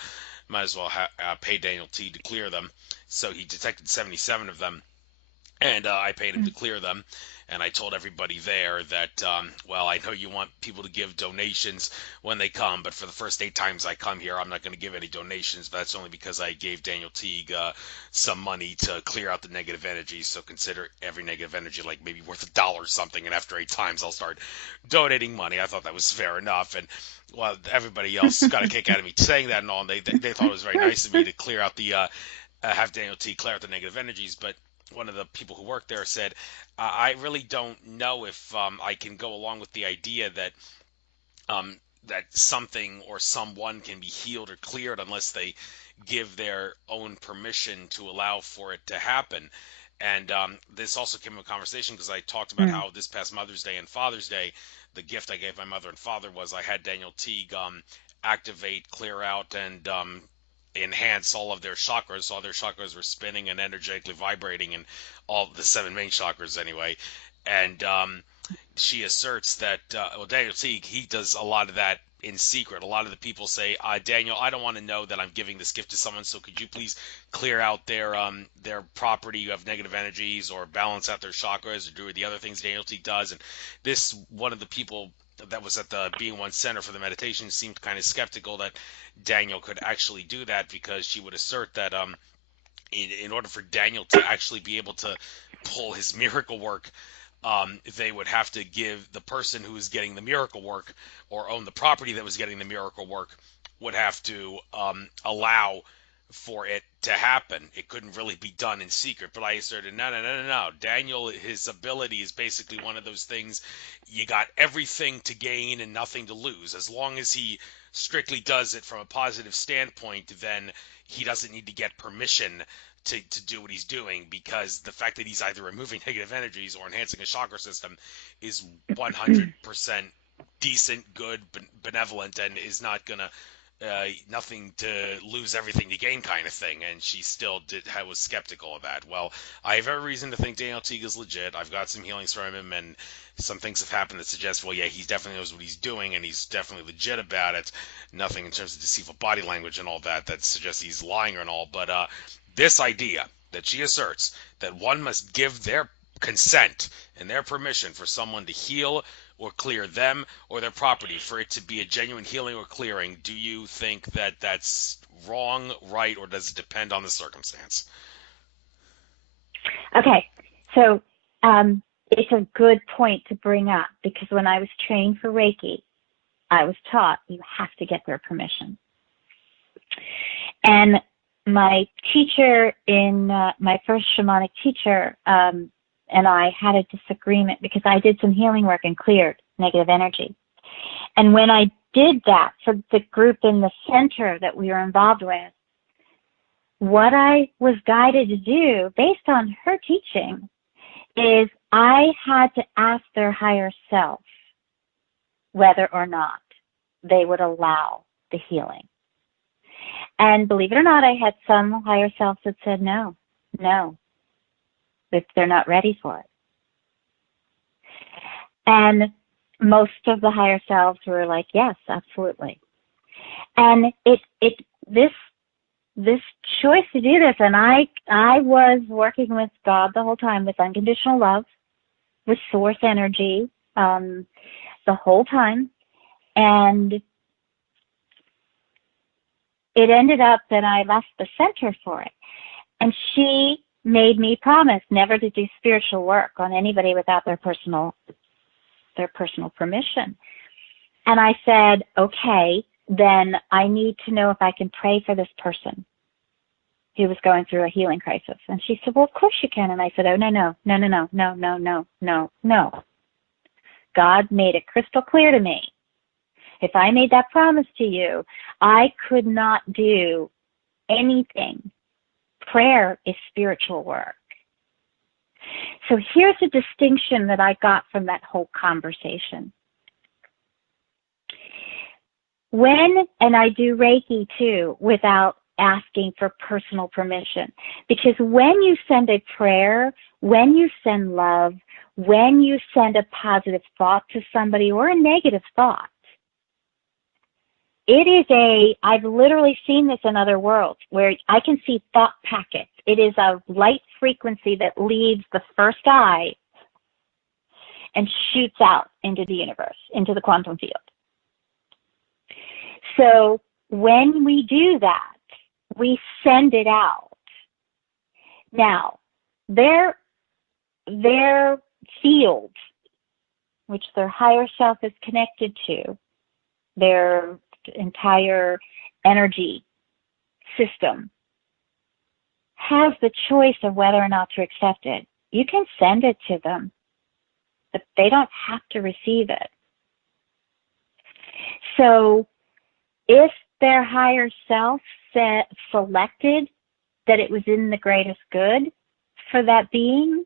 pay Daniel T to clear them. So he detected 77 of them, and I paid him to clear them. And I told everybody there that, well, I know you want people to give donations when they come, but for the first 8 times I come here, I'm not going to give any donations. But that's only because I gave Daniel Teague some money to clear out the negative energy. So consider every negative energy like maybe worth $1 or something. And after 8 times, I'll start donating money. I thought that was fair enough. And well, everybody else got a kick out of me saying that and all. And they thought it was very nice of me to clear out the have Daniel T clear out the negative energies. But one of the people who worked there said, I really don't know if I can go along with the idea um, that something or someone can be healed or cleared unless they give their own permission to allow for it to happen. And this also came up in conversation because I talked about Mm. how this past Mother's Day and Father's Day, the gift I gave my mother and father was I had Daniel Teague activate, clear out, and enhance all of their chakras. So all their chakras were spinning and energetically vibrating, and all the seven main chakras anyway. And she asserts that, well, Daniel Teague, he does a lot of that in secret. A lot of the people say, Daniel, I don't want to know that I'm giving this gift to someone, so could you please clear out their property of negative energies, or balance out their chakras, or do the other things Daniel Teague does. And this, one of the people that was at the Being One Center for the meditation, seemed kind of skeptical that Daniel could actually do that, because she would assert that in order for Daniel to actually be able to pull his miracle work, they would have to give the person who was getting the miracle work, or own the property that was getting the miracle work, would have to allow for it to happen. It couldn't really be done in secret. But I asserted, no, no, no, no, no. Daniel, his ability is basically one of those things. You got everything to gain and nothing to lose. As long as he strictly does it from a positive standpoint, then he doesn't need to get permission to do what he's doing, because the fact that he's either removing negative energies or enhancing a chakra system is 100% decent, good, benevolent, and is not gonna nothing to lose, everything to gain kind of thing. And she still was skeptical of that. Well, I have every reason to think Daniel Teague is legit. I've got some healings from him, and some things have happened that suggest, well, yeah, he definitely knows what he's doing, and he's definitely legit about it. Nothing in terms of deceitful body language and all that suggests he's lying and all. But this idea that she asserts that one must give their consent and their permission for someone to heal or clear them or their property, for it to be a genuine healing or clearing, do you think that that's wrong, right, or does it depend on the circumstance? Okay. So it's a good point to bring up, because when I was trained for Reiki, I was taught you have to get their permission. And my teacher my first shamanic teacher and I had a disagreement, because I did some healing work and cleared negative energy. And when I did that for the group in the center that we were involved with, what I was guided to do based on her teaching is I had to ask their higher self whether or not they would allow the healing. And believe it or not, I had some higher selves that said no, if they're not ready for it. And most of the higher selves were like, yes, absolutely. And this choice to do this, and I was working with God the whole time with unconditional love, with source energy the whole time. And it ended up that I left the center for it. And she made me promise never to do spiritual work on anybody without their personal permission. And I said, okay, then I need to know if I can pray for this person who was going through a healing crisis. And she said, well, of course you can. And I said, oh, no. God made it crystal clear to me. If I made that promise to you, I could not do anything. Prayer is spiritual work. So here's a distinction that I got from that whole conversation. And I do Reiki too, without asking for personal permission. Because when you send a prayer, when you send love, when you send a positive thought to somebody or a negative thought, it is I've literally seen this in other worlds where I can see thought packets. It is a light frequency that leaves the first eye and shoots out into the universe, into the quantum field. So when we do that, we send it out. Now, their field, which their higher self is connected to, their entire energy system, has the choice of whether or not to accept it. You can send it to them, but they don't have to receive it. So if their higher self selected that it was in the greatest good for that being,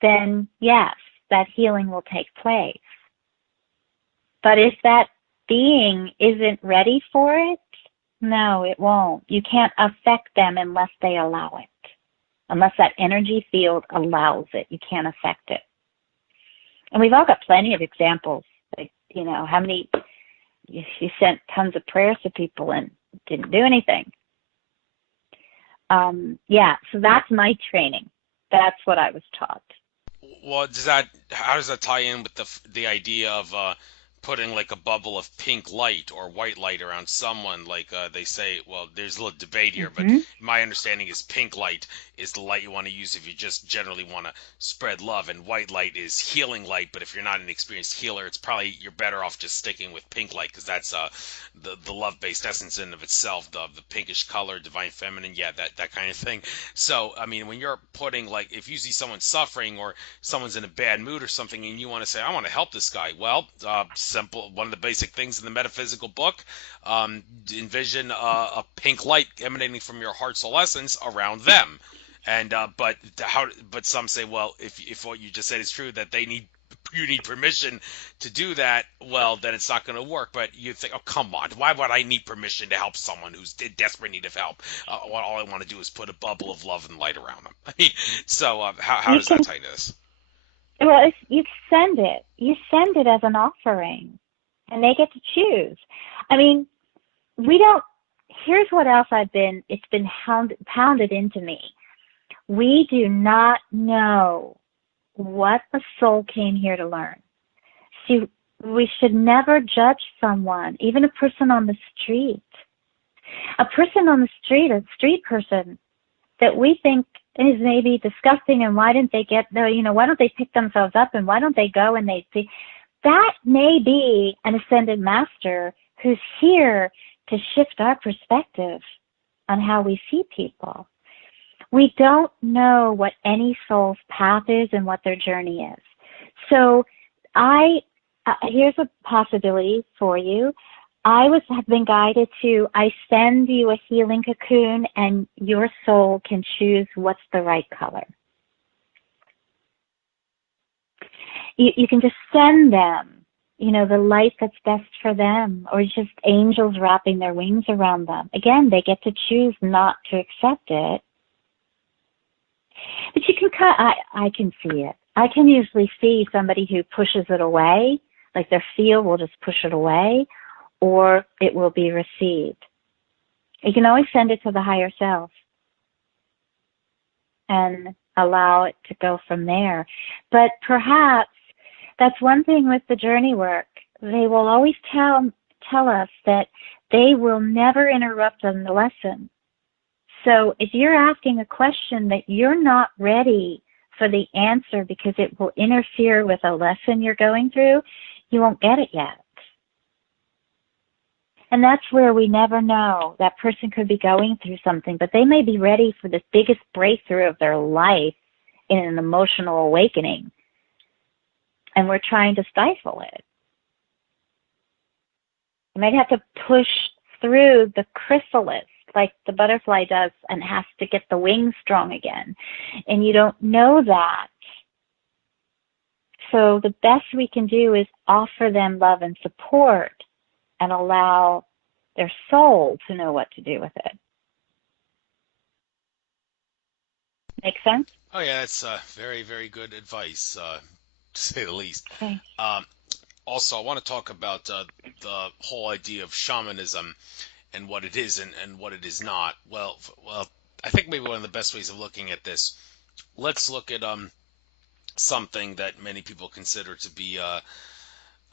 then yes, that healing will take place. But if that being isn't ready for it, no, it won't. You can't affect them unless they allow it. Unless that energy field allows it, you can't affect it. And we've all got plenty of examples. Like, how many, you sent tons of prayers to people and didn't do anything. So that's my training. That's what I was taught. Well, how does that tie in with the idea of putting like a bubble of pink light or white light around someone? Like they say, well, there's a little debate here, but my understanding is pink light is the light you want to use if you just generally want to spread love, and white light is healing light. But if you're not an experienced healer, it's probably you're better off just sticking with pink light, because that's the love-based essence in of itself, the pinkish color, divine feminine, that kind of thing. So I mean, when you're putting, like, if you see someone suffering or someone's in a bad mood or something and you want to say, I want to help this guy, well, simple, one of the basic things in the metaphysical book, envision a pink light emanating from your heart soul essence around them. And but some say, well, if what you just said is true, that you need permission to do that, well, then it's not going to work. But you think, oh, come on, why would I need permission to help someone who's in desperate need of help? All I want to do is put a bubble of love and light around them. So how does that tie into this? Well, if you send it as an offering, and they get to choose. I mean, here's what else it's been pounded into me. We do not know what the soul came here to learn. See, we should never judge someone, even a person on the street. A person on the street, a street person that we think is maybe disgusting, and why don't they why don't they pick themselves up, and why don't they go and they see? That may be an ascended master who's here to shift our perspective on how we see people. We don't know what any soul's path is and what their journey is. So here's a possibility for you. Have been guided to, I send you a healing cocoon, and your soul can choose what's the right color. You can just send them, the light that's best for them, or just angels wrapping their wings around them. Again, they get to choose not to accept it. But you can I can see it. I can usually see somebody who pushes it away, like their field will just push it away, or it will be received. You can always send it to the higher self. And allow it to go from there. But perhaps that's one thing with the journey work. They will always tell us that they will never interrupt on the lesson. So if you're asking a question that you're not ready for the answer because it will interfere with a lesson you're going through, you won't get it yet. And that's where we never know. That person could be going through something, but they may be ready for the biggest breakthrough of their life in an emotional awakening. And we're trying to stifle it. You might have to push through the chrysalis like the butterfly does and has to get the wings strong again. And you don't know that. So the best we can do is offer them love and support and allow their soul to know what to do with it. Make sense? Oh yeah, that's very, very good advice, to say the least. Okay. Also, I want to talk about the whole idea of shamanism and what it is and what it is not. Well, I think maybe one of the best ways of looking at this. Let's look at something that many people consider to be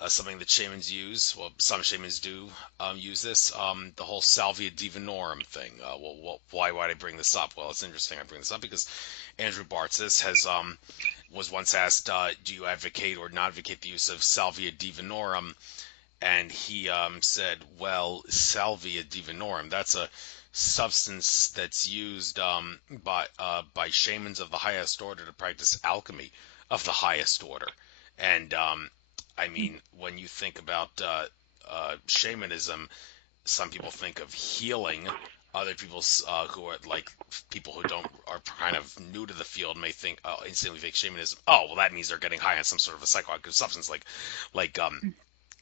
something that shamans use. Well, some shamans do use this. The whole Salvia Divinorum thing. Why would I bring this up? Well, it's interesting I bring this up because Andrew Bartzis was once asked, do you advocate or not advocate the use of Salvia Divinorum? And he said, well, Salvia Divinorum, that's a substance that's used by shamans of the highest order to practice alchemy of the highest order. And I mean, when you think about shamanism, some people think of healing. Other people who are like people who are kind of new to the field may think instantly think shamanism. Oh, well, that means they're getting high on some sort of a psychoactive substance like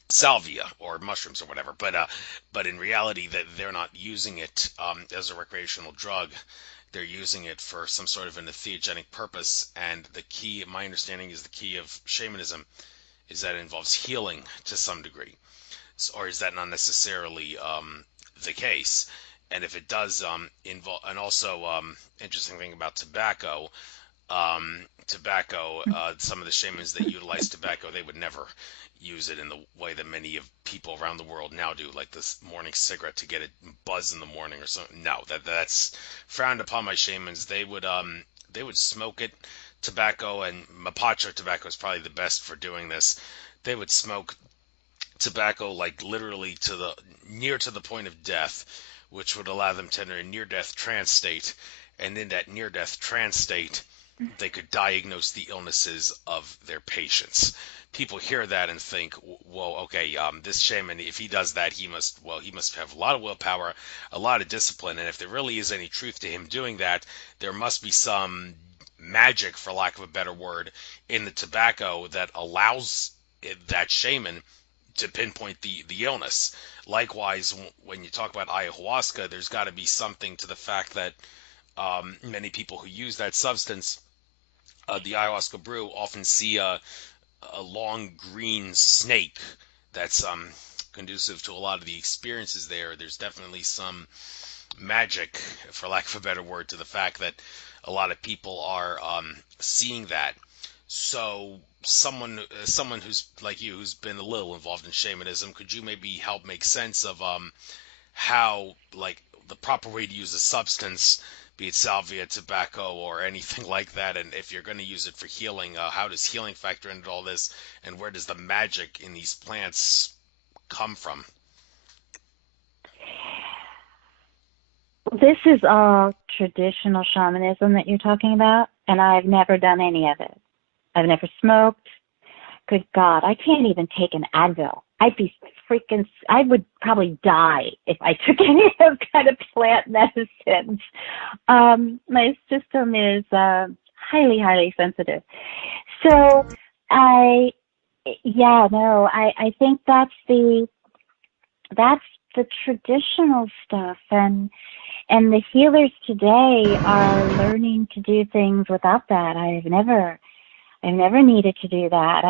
salvia or mushrooms or whatever. But in reality, that they're not using it as a recreational drug. They're using it for some sort of an entheogenic purpose. And the key, my understanding, is the key of shamanism is that it involves healing to some degree. Or is that not necessarily the case? And if it does involve, and also interesting thing about tobacco, some of the shamans that utilize tobacco, they would never use it in the way that many of people around the world now do, like this morning cigarette to get it buzz in the morning or something. No, that's frowned upon by shamans. They would smoke it. Tobacco, and Mapacho tobacco is probably the best for doing this. They would smoke tobacco like literally near to the point of death, which would allow them to enter a near-death trance state, and in that near-death trance state, they could diagnose the illnesses of their patients. People hear that and think, "Whoa, okay, this shaman, if he does that, he must have a lot of willpower, a lot of discipline, and if there really is any truth to him doing that, there must be some magic, for lack of a better word, in the tobacco that allows that shaman to pinpoint the illness." Likewise, when you talk about ayahuasca, there's got to be something to the fact that many people who use that substance, the ayahuasca brew, often see a long green snake that's conducive to a lot of the experiences there. There's definitely some magic, for lack of a better word, to the fact that a lot of people are seeing that. So someone who's like you, who's been a little involved in shamanism, could you maybe help make sense of how, like, the proper way to use a substance, be it salvia, tobacco, or anything like that, and if you're going to use it for healing, how does healing factor into all this, and where does the magic in these plants come from? This is all traditional shamanism that you're talking about, and I've never done any of it. I've never smoked. Good God, I can't even take an Advil. I would probably die if I took any of those kind of plant medicines. My system is highly, highly sensitive. So I think that's the traditional stuff, and the healers today are learning to do things without that. I've never needed to do that.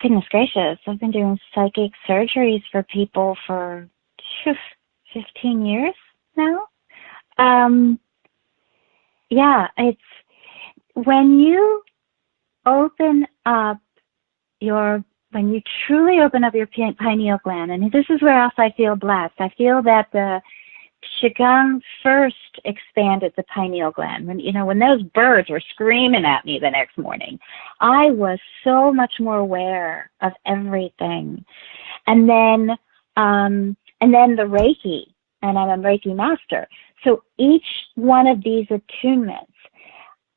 Goodness gracious, I've been doing psychic surgeries for people for 15 years now. when you open up your, when you truly open up your pineal gland, and this is where else I feel blessed. I feel that the Qigong first expanded the pineal gland. When, you know, when those birds were screaming at me the next morning, I was so much more aware of everything. And then the Reiki, and I'm a Reiki master. So each one of these attunements,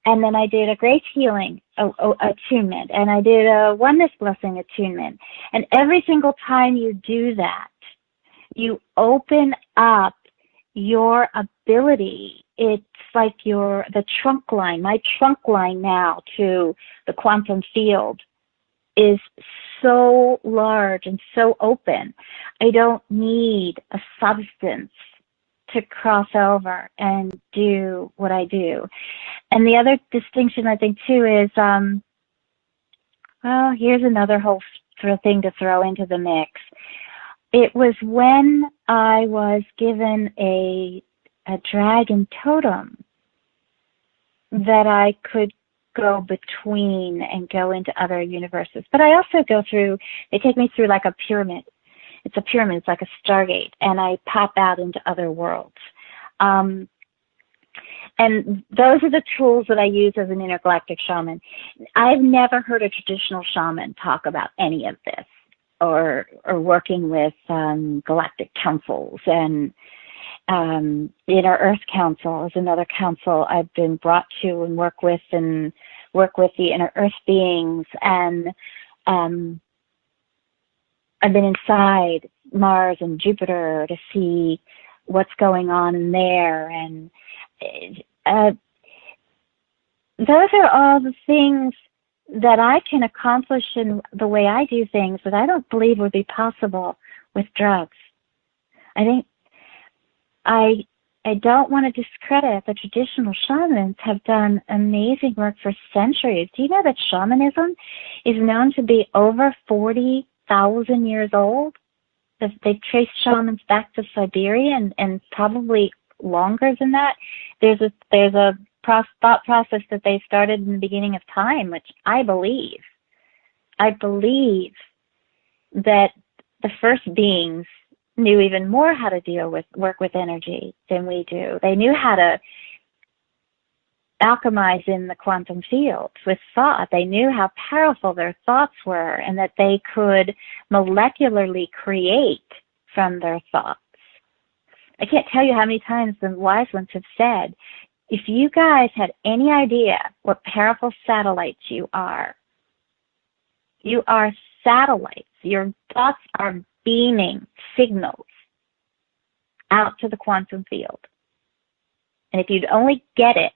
and then I did a grace healing attunement, and I did a oneness blessing attunement. And every single time you do that, you open up your ability. It's like the trunk line. My trunk line now to the quantum field is so large and so open. I don't need a substance to cross over and do what I do. And the other distinction I think too is, well, here's another whole thing to throw into the mix. It was when I was given a dragon totem that I could go between and go into other universes. But I also go through, they take me through like a pyramid. It's a pyramid, it's like a Stargate, and I pop out into other worlds. And those are the tools that I use as an intergalactic shaman. I've never heard a traditional shaman talk about any of this, or working with galactic councils. And Inner Earth Council is another council I've been brought to and work with the inner Earth beings. And I've been inside Mars and Jupiter to see what's going on in there. And those are all the things that I can accomplish in the way I do things that I don't believe would be possible with drugs. I think I don't want to discredit the traditional shamans have done amazing work for centuries. Do you know that shamanism is known to be over 40,000 years old? They've traced shamans back to Siberia and probably longer than that. There's a thought process that they started in the beginning of time, which I believe. I believe that the first beings knew even more how to work with energy than we do. They knew how to alchemize in the quantum fields with thought. They knew how powerful their thoughts were, and that they could molecularly create from their thoughts. I can't tell you how many times the wise ones have said, if you guys had any idea what powerful satellites you are satellites. Your thoughts are beaming signals out to the quantum field. And if you'd only get it,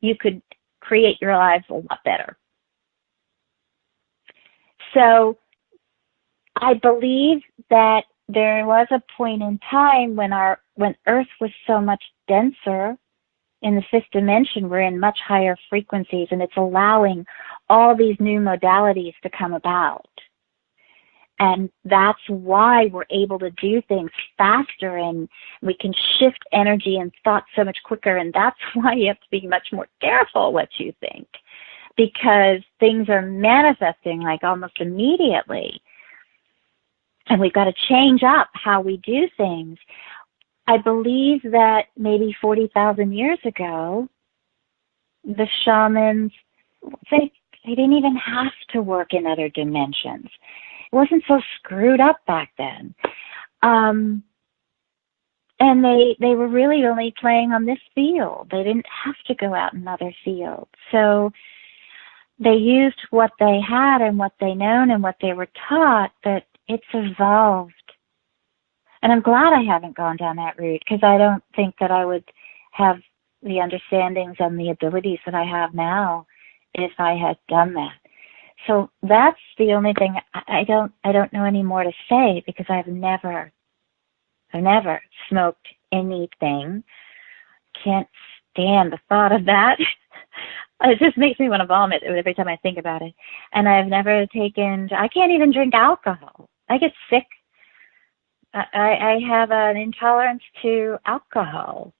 you could create your lives a lot better. So I believe that there was a point in time when Earth was so much denser. In the fifth dimension, we're in much higher frequencies, and it's allowing all these new modalities to come about. And that's why we're able to do things faster, and we can shift energy and thought so much quicker. And that's why you have to be much more careful what you think, because things are manifesting like almost immediately. And we've got to change up how we do things. I believe that maybe 40,000 years ago, the shamans, they didn't even have to work in other dimensions. It wasn't so screwed up back then. And they were really only playing on this field. They didn't have to go out in other fields. So they used what they had and what they known and what they were taught, but it's evolved. And I'm glad I haven't gone down that route, because I don't think that I would have the understandings and the abilities that I have now if I had done that. So that's the only thing. I don't know any more to say, because I've never smoked anything. Can't stand the thought of that. It just makes me want to vomit every time I think about it. And I've never I can't even drink alcohol. I get sick. I have an intolerance to alcohol.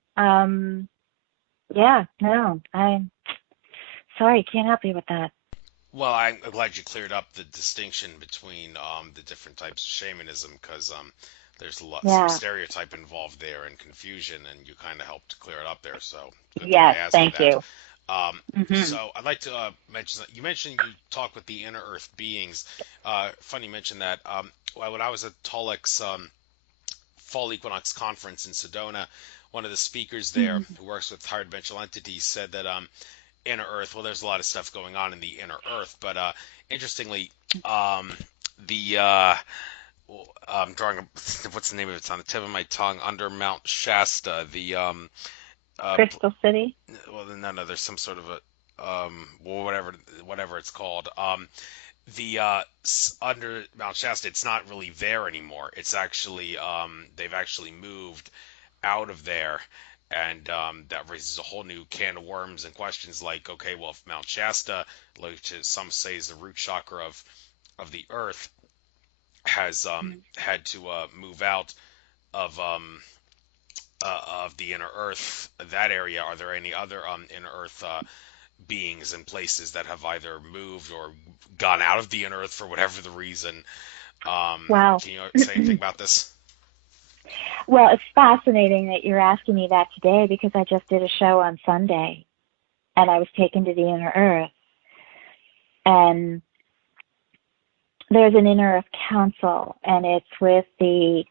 Sorry, can't help you with that. Well, I'm glad you cleared up the distinction between the different types of shamanism, because there's some Yeah. stereotype involved there and confusion, and you kind of helped to clear it up there. So good thing I Yes, asked you thank that. you. Hmm. So I'd like to mention that you mentioned you talk with the inner Earth beings. Funny you mentioned that. Well, when I was at Tollek's fall equinox conference in Sedona, one of the speakers there Hmm. who works with higher dimensional entities said that inner Earth. Well, there's a lot of stuff going on in the inner Earth, but interestingly, um, the I'm drawing a, what's the name of it? It's on the tip of my tongue. Under Mount Shasta, the uh, Crystal City? well, no, there's some sort of a well, whatever it's called. The under Mount Shasta, it's not really there anymore. It's actually they've actually moved out of there, and that raises a whole new can of worms and questions like, okay, well, if Mount Shasta, like some say is the root chakra of the Earth, has had to move out of the inner Earth, that area, are there any other inner Earth beings and places that have either moved or gone out of the inner Earth for whatever the reason? Wow. Can you say anything about this? Well, it's fascinating that you're asking me that today because I just did a show on Sunday and I was taken to the inner earth. And there's an inner earth council, and it's with the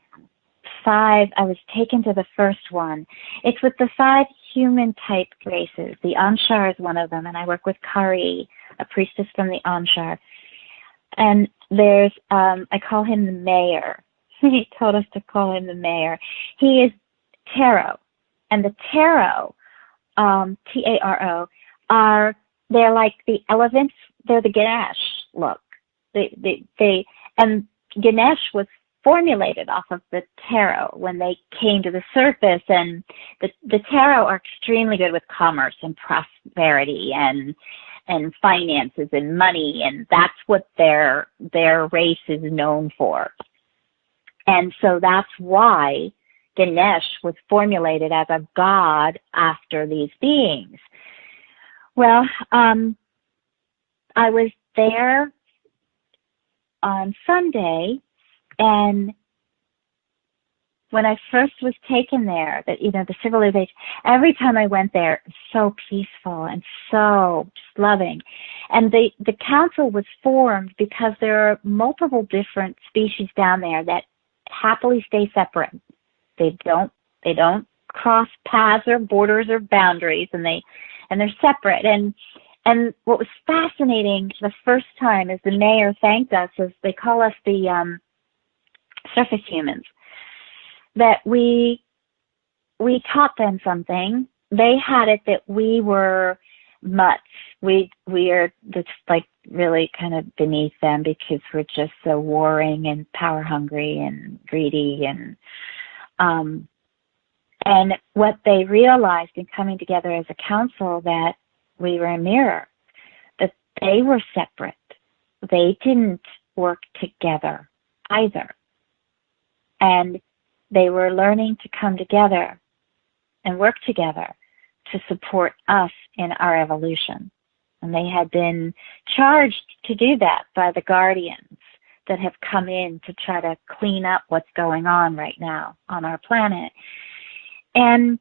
five. I was taken to the first one. It's with the five human type races. The Anshar is one of them, and I work with Kari, a priestess from the Anshar. And there's, I call him the mayor. He told us to call him the mayor. He is tarot, and the tarot, Taro, are they're like the elephants. They're the Ganesh look. And Ganesh was formulated off of the tarot when they came to the surface, and the tarot are extremely good with commerce and prosperity and finances and money, and that's what their race is known for. And so that's why Ganesh was formulated as a god after these beings. Well, I was there on Sunday, and when I first was taken there, that the civilization, every time I went there, so peaceful and so just loving. And the council was formed because there are multiple different species down there that happily stay separate. They don't cross paths or borders or boundaries, and they're separate. And what was fascinating the first time is the mayor thanked us, as they call us the surface humans, that we taught them something. They had it that we were mutts. We are just like really kind of beneath them because we're just so warring and power hungry and greedy, and what they realized in coming together as a council, that we were a mirror, that they were separate. They didn't work together either. And they were learning to come together and work together to support us in our evolution. And they had been charged to do that by the guardians that have come in to try to clean up what's going on right now on our planet. And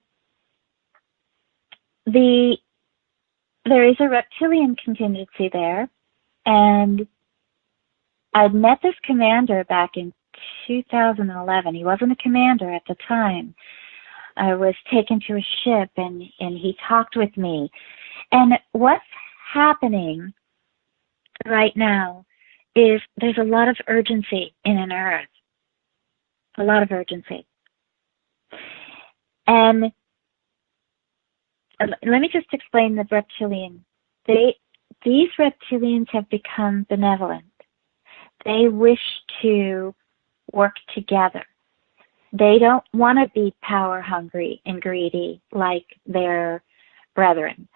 there is a reptilian contingency there, and I'd met this commander back in 2011. He wasn't a commander at the time. I was taken to a ship, and he talked with me. And what's happening right now is there's a lot of urgency in an earth, a lot of urgency. And let me just explain the reptilian. These reptilians have become benevolent. They wish to work together. They don't want to be power hungry and greedy like their brethren.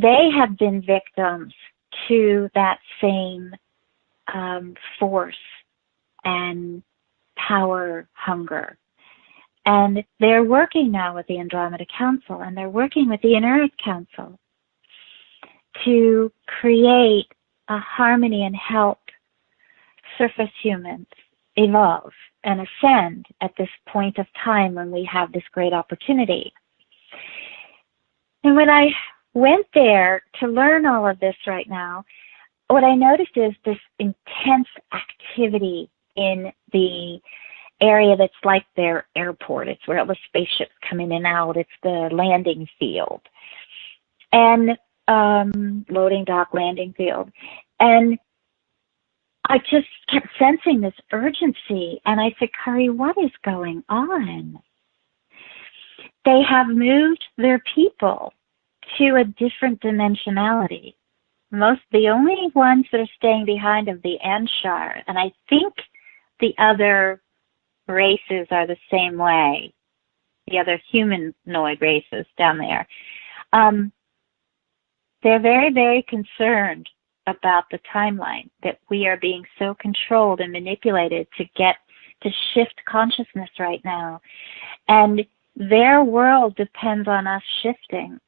They have been victims to that same force and power hunger. And they're working now with the Andromeda Council, and they're working with the Inner Earth Council. to create a harmony and help surface humans evolve and ascend at this point of time when we have this great opportunity. And when I went there to learn all of this right now, what I noticed is this intense activity in the area that's like their airport. It's where all the spaceships come in and out. It's the landing field. And loading dock landing field. And I just kept sensing this urgency. And I said, Kari, what is going on? They have moved their people to a different dimensionality. The only ones that are staying behind are the Anshar. And I think the other races are the same way, the other humanoid races down there. They're very, very concerned about the timeline, that we are being so controlled and manipulated to shift consciousness right now. And their world depends on us shifting.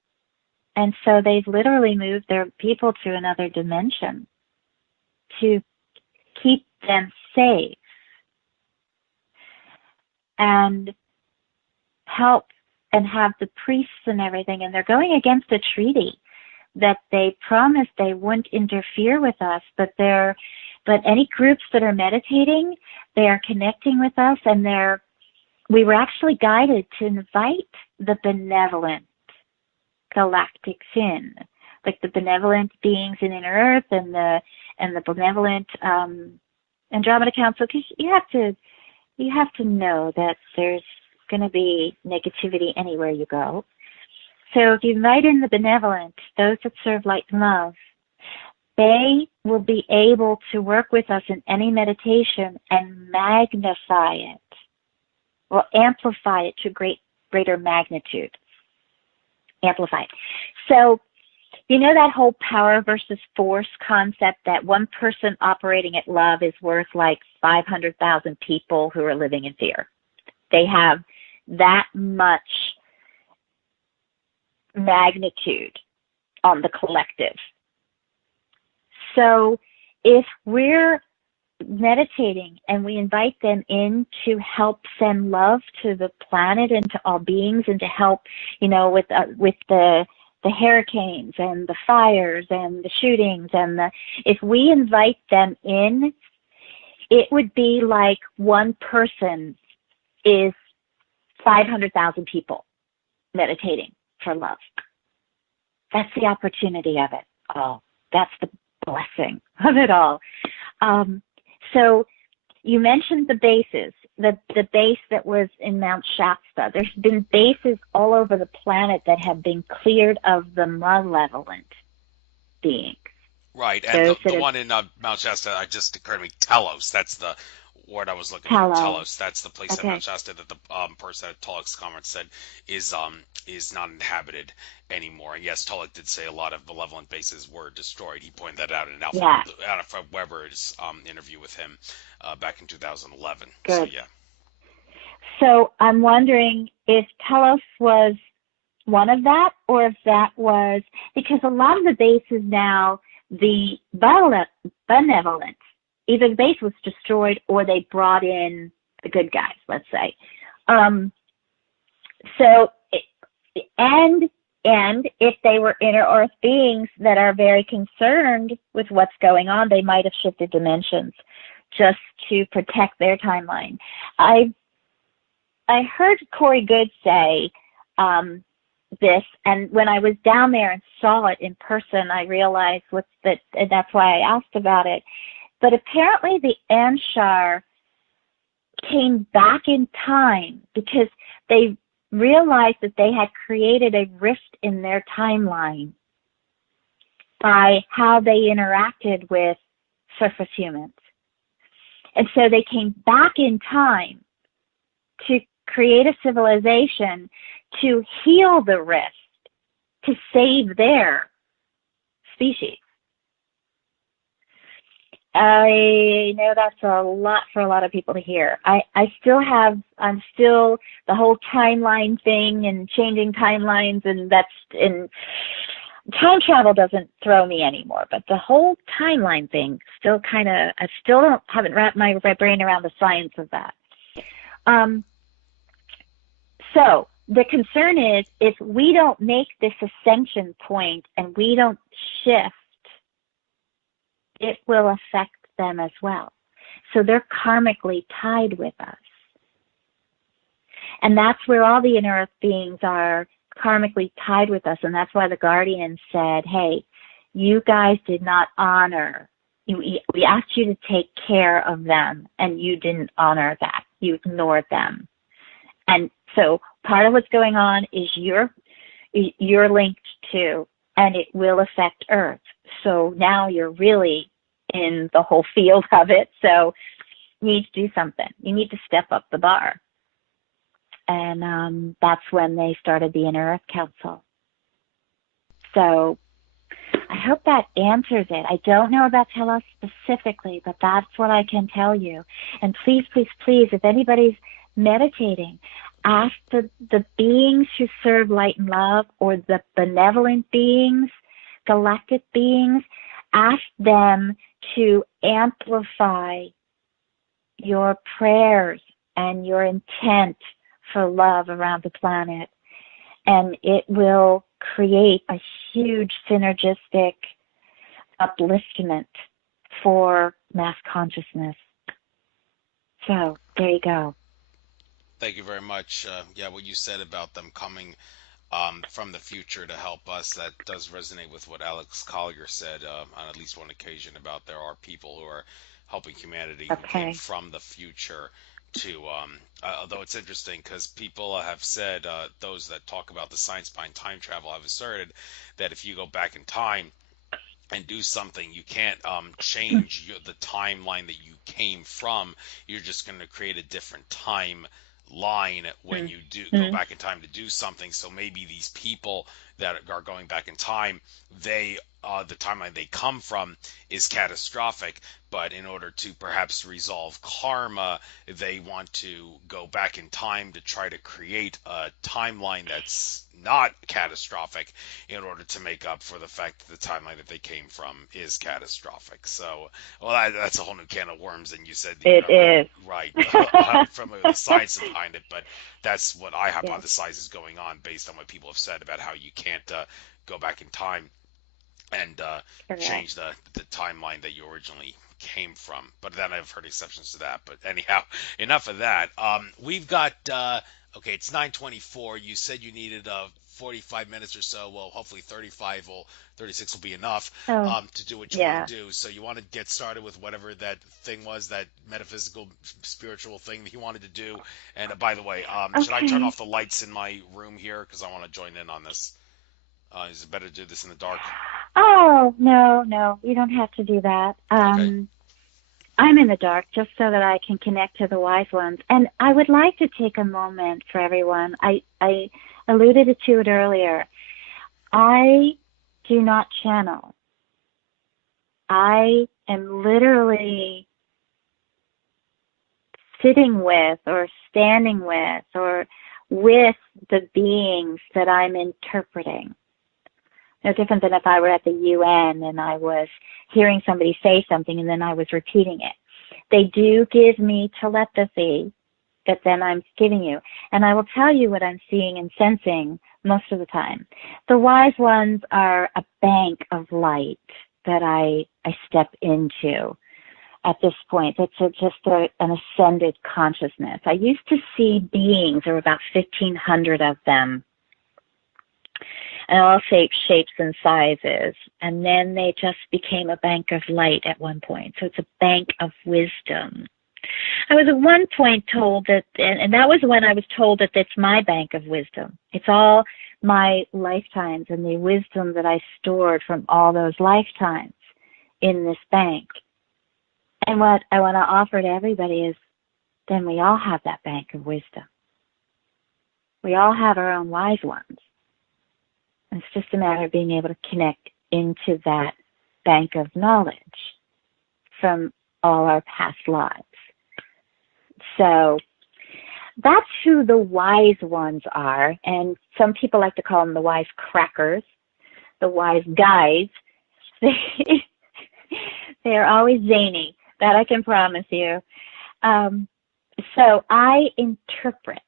And so they've literally moved their people to another dimension to keep them safe and help and have the priests and everything. And they're going against a treaty that they promised they wouldn't interfere with us, but any groups that are meditating, they are connecting with us, and we were actually guided to invite the benevolent galactics in, like the benevolent beings in Inner Earth and the benevolent Andromeda Council, because you have to know that there's going to be negativity anywhere you go. So if you invite in the benevolent, those that serve light and love, they will be able to work with us in any meditation and magnify it, or amplify it to greater magnitude. Amplify it. So, you know that whole power versus force concept, that one person operating at love is worth like 500,000 people who are living in fear. They have that much magnitude on the collective. So if we're meditating and we invite them in to help send love to the planet and to all beings, and to help, with the hurricanes and the fires and the shootings, if we invite them in, it would be like one person is 500,000 people meditating for love. That's the opportunity of it all. That's the blessing of it all. So you mentioned the bases, the base that was in Mount Shasta. There's been bases all over the planet that have been cleared of the malevolent beings. Right, and the one in Mount Shasta, it just occurred to me, Telos. That's the word I was looking for. Telos. That's the place in Mount Shasta that the person at Tulloch's conference said is not inhabited anymore. And yes, Tulloch did say a lot of malevolent bases were destroyed. He pointed that out in Alfred Weber's interview with him back in 2011. Good. So, yeah. So I'm wondering if Telos was one of that, or if that was, because a lot of the bases now, the benevolent, either the base was destroyed or they brought in the good guys, let's say. And if they were inner earth beings that are very concerned with what's going on, they might have shifted dimensions just to protect their timeline. I heard Corey Good say this, and when I was down there and saw it in person, I realized and that's why I asked about it. But apparently the Anshar came back in time because they realized that they had created a rift in their timeline by how they interacted with surface humans. And so they came back in time to create a civilization to heal the rift, to save their species. I know that's a lot for a lot of people to hear. I'm still the whole timeline thing and changing timelines, and time travel doesn't throw me anymore, but the whole timeline thing still kind of, I still haven't wrapped my brain around the science of that. Um, so the concern is if we don't make this ascension point and we don't shift, it will affect them as well. So they're karmically tied with us. And that's where all the inner earth beings are karmically tied with us. And that's why the guardian said, hey, you guys did not honor. We asked you to take care of them, and you didn't honor that. You ignored them. And so part of what's going on is you're linked to, and it will affect Earth. So now you're really in the whole field of it. So you need to do something. You need to step up the bar. And that's when they started the Inner Earth Council. So I hope that answers it. I don't know about Telos specifically, but that's what I can tell you. And please, please, please, if anybody's meditating, ask the beings who serve light and love, or the benevolent beings, galactic beings, ask them to amplify your prayers and your intent for love around the planet. And it will create a huge synergistic upliftment for mass consciousness. So there you go. Thank you very much. Yeah, what you said about them coming from the future to help us, that does resonate with what Alex Collier said on at least one occasion, about there are people who are helping humanity who came from the future to, although it's interesting because people have said, those that talk about the science behind time travel have asserted that if you go back in time and do something, you can't change the timeline that you came from. You're just going to create a different time line when you do go back in time to do something. So maybe these people that are going back in time, they the timeline they come from is catastrophic, but in order to perhaps resolve karma, they want to go back in time to try to create a timeline that's not catastrophic in order to make up for the fact that the timeline that they came from is catastrophic. So, well, that's a whole new can of worms, and you said it is right from the science behind it, but that's what I hypothesize is going on based on what people have said about how you can't go back in time and change the timeline that you originally came from. But then I've heard exceptions to that. But anyhow, enough of that. We've got okay, it's 9:24. You said you needed 45 minutes or so. Well, hopefully 36 will be enough to do what you want to do. So you want to get started with whatever that thing was, that metaphysical, spiritual thing that you wanted to do. And by the way, should I turn off the lights in my room here because I want to join in on this? Is it better to do this in the dark? Oh, no, you don't have to do that. Okay. I'm in the dark just so that I can connect to the wise ones. And I would like to take a moment for everyone. I alluded to it earlier. I do not channel. I am literally sitting with or standing with or with the beings that I'm interpreting. No different than if I were at the UN and I was hearing somebody say something and then I was repeating it. They do give me telepathy that then I'm giving you. And I will tell you what I'm seeing and sensing most of the time. The wise ones are a bank of light that I step into at this point. It's just an ascended consciousness. I used to see beings, there were about 1,500 of them, and all shapes and sizes. And then they just became a bank of light at one point. So it's a bank of wisdom. I was at one point told that, and that was when I was told that it's my bank of wisdom. It's all my lifetimes and the wisdom that I stored from all those lifetimes in this bank. And what I want to offer to everybody is, then we all have that bank of wisdom. We all have our own wise ones. And it's just a matter of being able to connect into that bank of knowledge from all our past lives. So that's who the wise ones are. And some people like to call them the wise crackers. the wise guys, they're always zany. That I can promise you. So I interpret.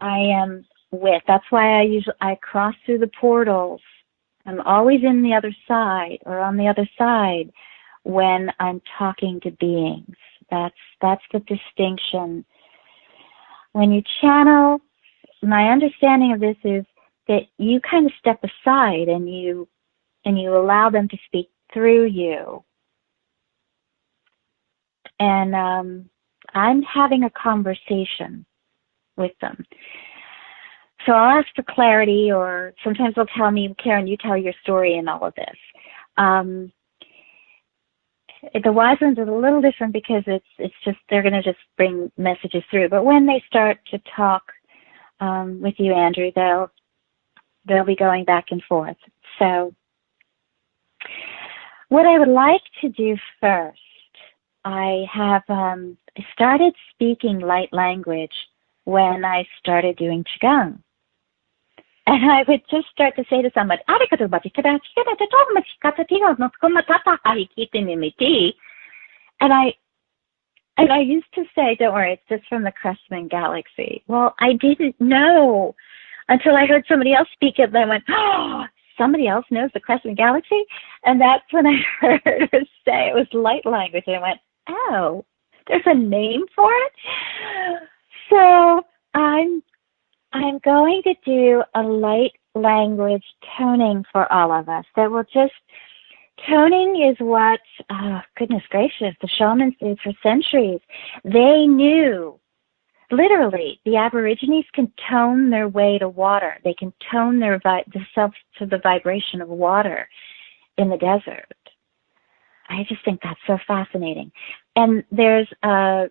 I am with. That's why I cross through the portals. I'm always in the other side or on the other side when I'm talking to beings. That's the distinction. When you channel, my understanding of this is that you kind of step aside and you allow them to speak through you. And I'm having a conversation with them. So I'll ask for clarity, or sometimes they'll tell me, Karen, you tell your story in all of this. The wise ones are a little different because it's just they're going to just bring messages through. But when they start to talk with you, Andrew, they'll be going back and forth. So what I would like to do first, I have started speaking light language when I started doing Qigong. And I would just start to say to somebody, and I used to say, don't worry, it's just from the Cressman galaxy. Well, I didn't know until I heard somebody else speak it, and I went, oh, somebody else knows the Cressman galaxy? And that's when I heard her say it was light language, and I went, oh, there's a name for it? So I'm going to do a light language toning for all of us that will just, toning is what, goodness gracious, the shamans did for centuries. They knew, literally, the Aborigines can tone their way to water. They can tone themselves to the vibration of water in the desert. I just think that's so fascinating. And there's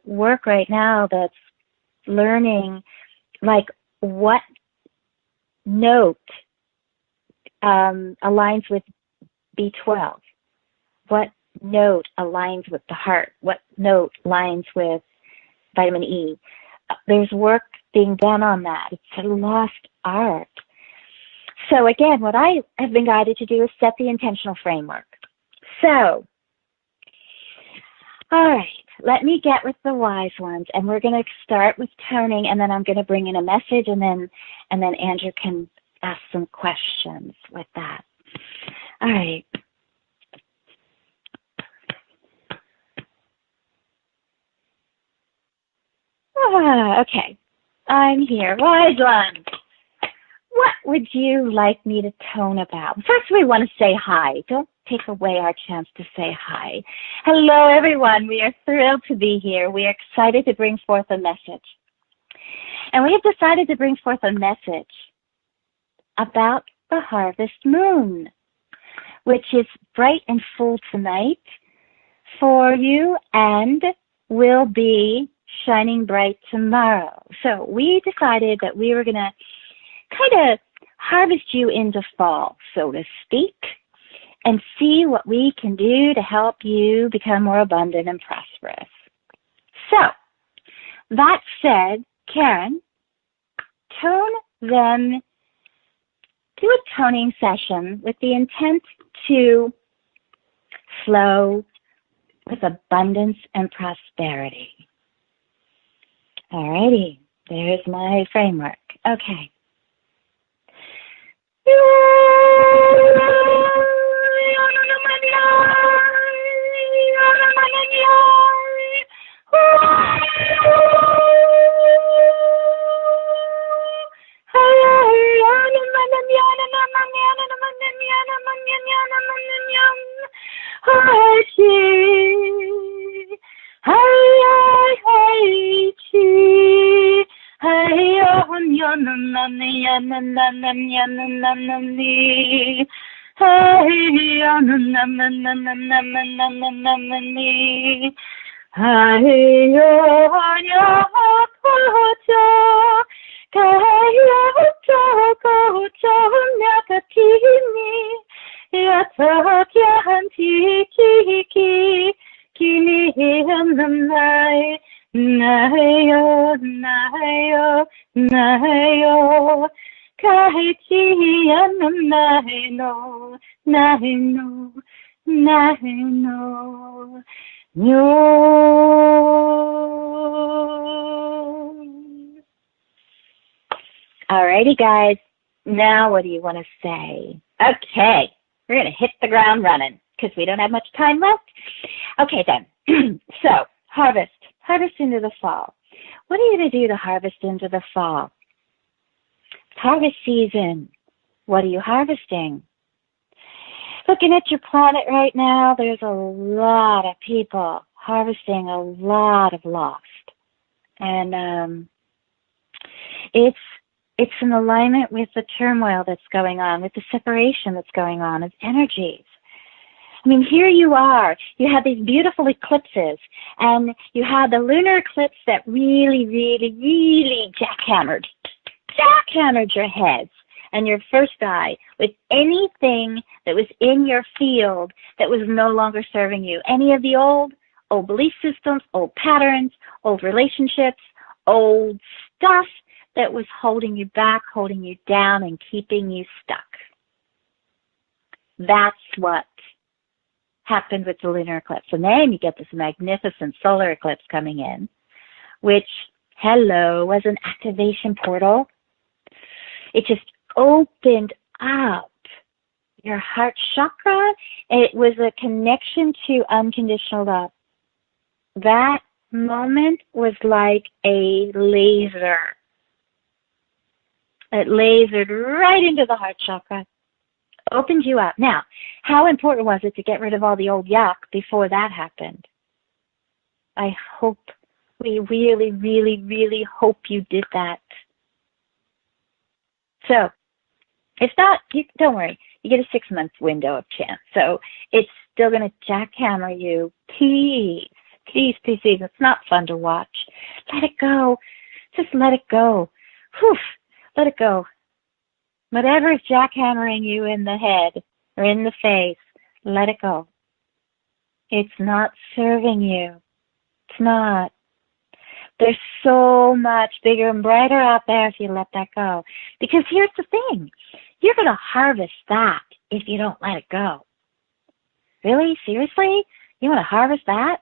work right now that's learning, like, what note aligns with B12? What note aligns with the heart? What note aligns with vitamin E? There's work being done on that. It's a lost art. So again, what I have been guided to do is set the intentional framework. So, all right, let me get with the wise ones, and we're going to start with toning, and then I'm going to bring in a message, and then Andrew can ask some questions with that. All right. Okay, I'm here. Wise ones, what would you like me to tone about? First, we want to say hi. Don't take away our chance to say hi. Hello, everyone. We are thrilled to be here. We are excited to bring forth a message. And we have decided to bring forth a message about the harvest moon, which is bright and full tonight for you and will be shining bright tomorrow. So we decided that we were going to kind of harvest you into fall, so to speak, and see what we can do to help you become more abundant and prosperous. So, that said, Karen, tone them, do a toning session with the intent to flow with abundance and prosperity. Alrighty, there's my framework. Okay. kahe chiyan nahe no, nahe no, nahe no, no. Alrighty, guys. Now what do you want to say? Okay, we're going to hit the ground running because we don't have much time left. Okay, then. So, harvest into the fall. What are you going to do to harvest into the fall? It's harvest season. What are you harvesting? Looking at your planet right now, there's a lot of people harvesting a lot of lost. And it's in alignment with the turmoil that's going on, with the separation that's going on of energies. I mean, here you are. You had these beautiful eclipses, and you had the lunar eclipse that really, really, really jackhammered your heads and your first eye with anything that was in your field that was no longer serving you. Any of the old belief systems, old patterns, old relationships, old stuff that was holding you back, holding you down, and keeping you stuck. That's what happened with the lunar eclipse. And then you get this magnificent solar eclipse coming in, which, hello, was an activation portal. It just opened up your heart chakra. It was a connection to unconditional love. That moment was like a laser. It lasered right into the heart chakra, opened you up. Now, how important was it to get rid of all the old yuck before that happened? I hope, we really, really, really hope you did that. So, if not, don't worry. You get a 6-month window of chance. So, it's still going to jackhammer you. Please, please, please, please. It's not fun to watch. Let it go. Just let it go. Whew. Let it go. Whatever is jackhammering you in the head or in the face, let it go. It's not serving you. It's not. There's so much bigger and brighter out there if you let that go. Because here's the thing. You're going to harvest that if you don't let it go. Really? Seriously? You want to harvest that?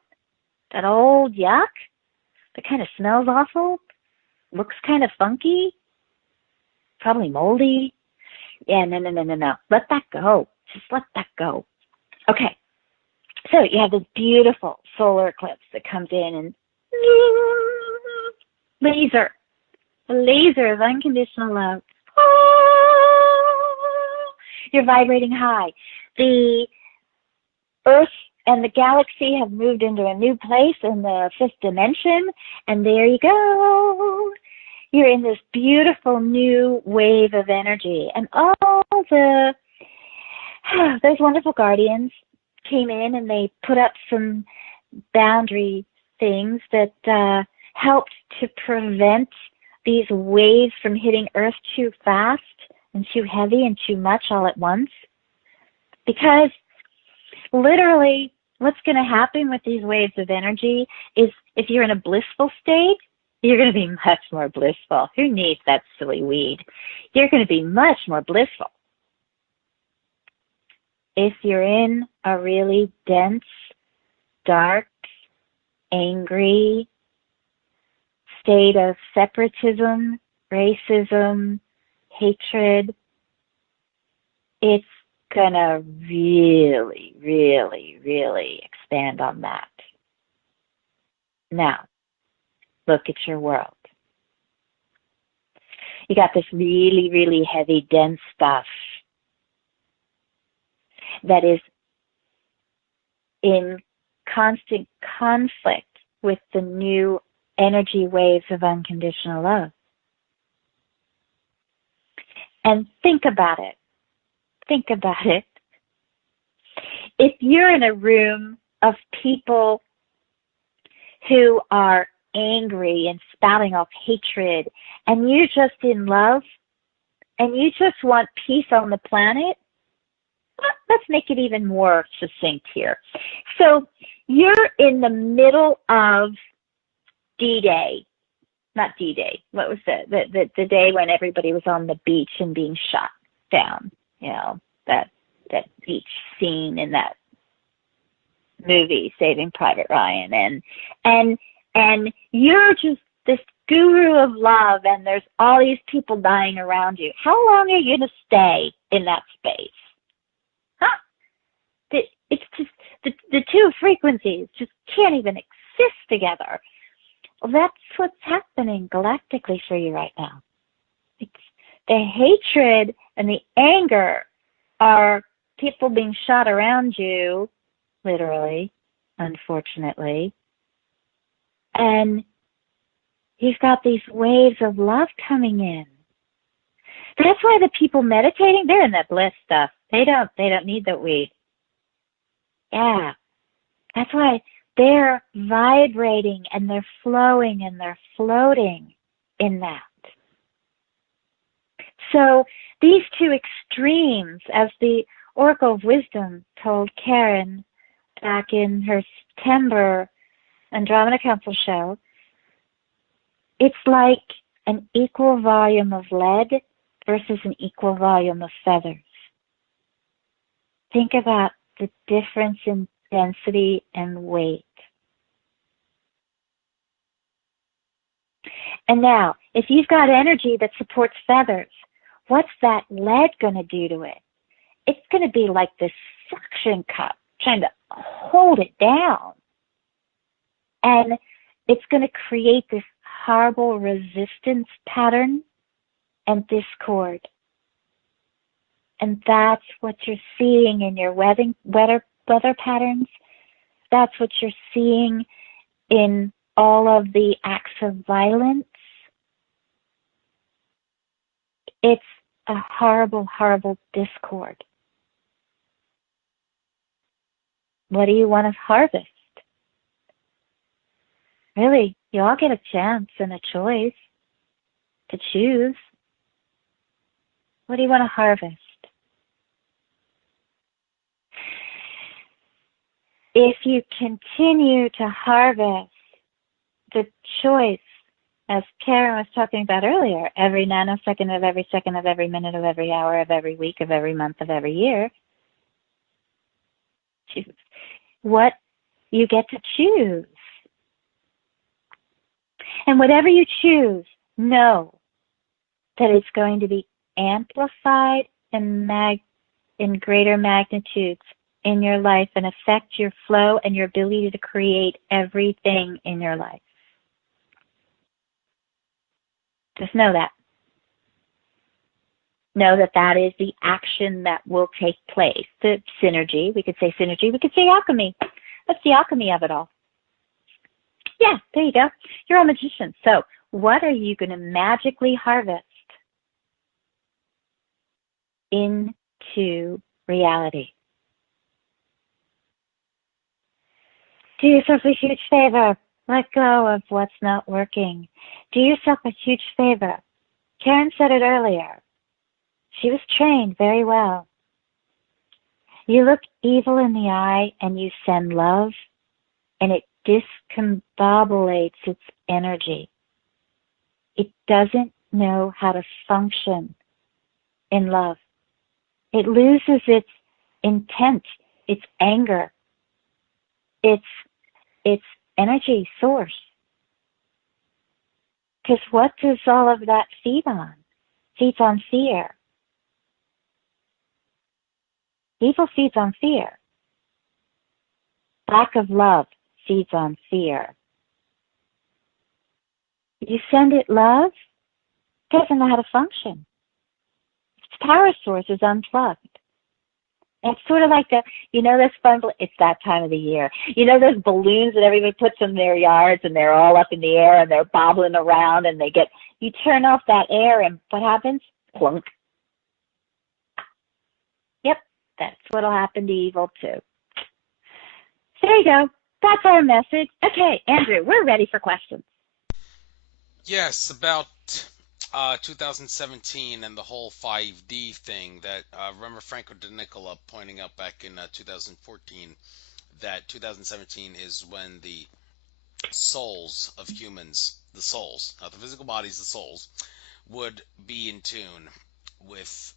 That old yuck? That kind of smells awful? Looks kind of funky? Probably moldy? Yeah, no. Let that go. Just let that go. Okay. So you have this beautiful solar eclipse that comes in and laser. A laser of unconditional love. You're vibrating high. The Earth and the galaxy have moved into a new place in the 5th dimension, and there you go. You're in this beautiful new wave of energy, and all those wonderful guardians came in and they put up some boundary things that helped to prevent these waves from hitting Earth too fast and too heavy and too much all at once. Because literally what's going to happen with these waves of energy is if you're in a blissful state, you're going to be much more blissful. Who needs that silly weed? You're going to be much more blissful. If you're in a really dense, dark, angry state of separatism, racism, hatred, it's going to really, really, really expand on that. Now, look at your world. You got this really, really heavy, dense stuff that is in constant conflict with the new energy waves of unconditional love. And think about it. Think about it. If you're in a room of people who are angry and spouting off hatred, and you're just in love, and you just want peace on the planet, let's make it even more succinct here. So you're in the middle of D-Day, not D-Day. What was the day when everybody was on the beach and being shot down? You know, that that beach scene in that movie, Saving Private Ryan, and and you're just this guru of love, and there's all these people dying around you. How long are you gonna stay in that space? Huh? It's just the two frequencies just can't even exist together. Well, that's what's happening galactically for you right now. It's the hatred and the anger are people being shot around you, literally, unfortunately. And you've got these waves of love coming in. That's why the people meditating, they're in that bliss stuff. They don't need the weed. Yeah. That's why they're vibrating and they're flowing and they're floating in that. So these two extremes, as the Oracle of Wisdom told Karen back in her September Andromeda Council show, it's like an equal volume of lead versus an equal volume of feathers. Think about the difference in density and weight. And now, if you've got energy that supports feathers, what's that lead going to do to it? It's going to be like this suction cup trying to hold it down. And it's going to create this horrible resistance pattern and discord. And that's what you're seeing in your weather patterns. That's what you're seeing in all of the acts of violence. It's a horrible, horrible discord. What do you want to harvest? Really, you all get a chance and a choice to choose. What do you want to harvest? If you continue to harvest the choice, as Karen was talking about earlier, every nanosecond of every second of every minute of every hour of every week of every month of every year, choose what you get to choose. And whatever you choose, know that it's going to be amplified in greater magnitudes in your life and affect your flow and your ability to create everything in your life. Just know that. Know that that is the action that will take place. The synergy, we could say synergy, we could say alchemy. That's the alchemy of it all. Yeah, there you go. You're a magician. So what are you going to magically harvest into reality? Do yourself a huge favor. Let go of what's not working. Do yourself a huge favor. Karen said it earlier. She was trained very well. You look evil in the eye and you send love, and it discombobulates its energy. It doesn't know how to function in love. It loses its intent, its anger, its energy source. Because what does all of that feed on? Feeds on fear. Evil feeds on fear. Lack of love feeds on fear. You send it love, it doesn't know how to function. Its power source is unplugged. It's sort of like those fun, it's that time of the year. You know those balloons that everybody puts in their yards and they're all up in the air and they're bobbling around and you turn off that air and what happens? Plunk. Yep, that's what'll happen to evil too. There you go. That's our message. Okay, Andrew, we're ready for questions. Yes, about 2017 and the whole 5D thing that remember Franco De Nicola pointing out back in 2014 that 2017 is when the souls of humans, the souls, not the physical bodies, the souls, would be in tune with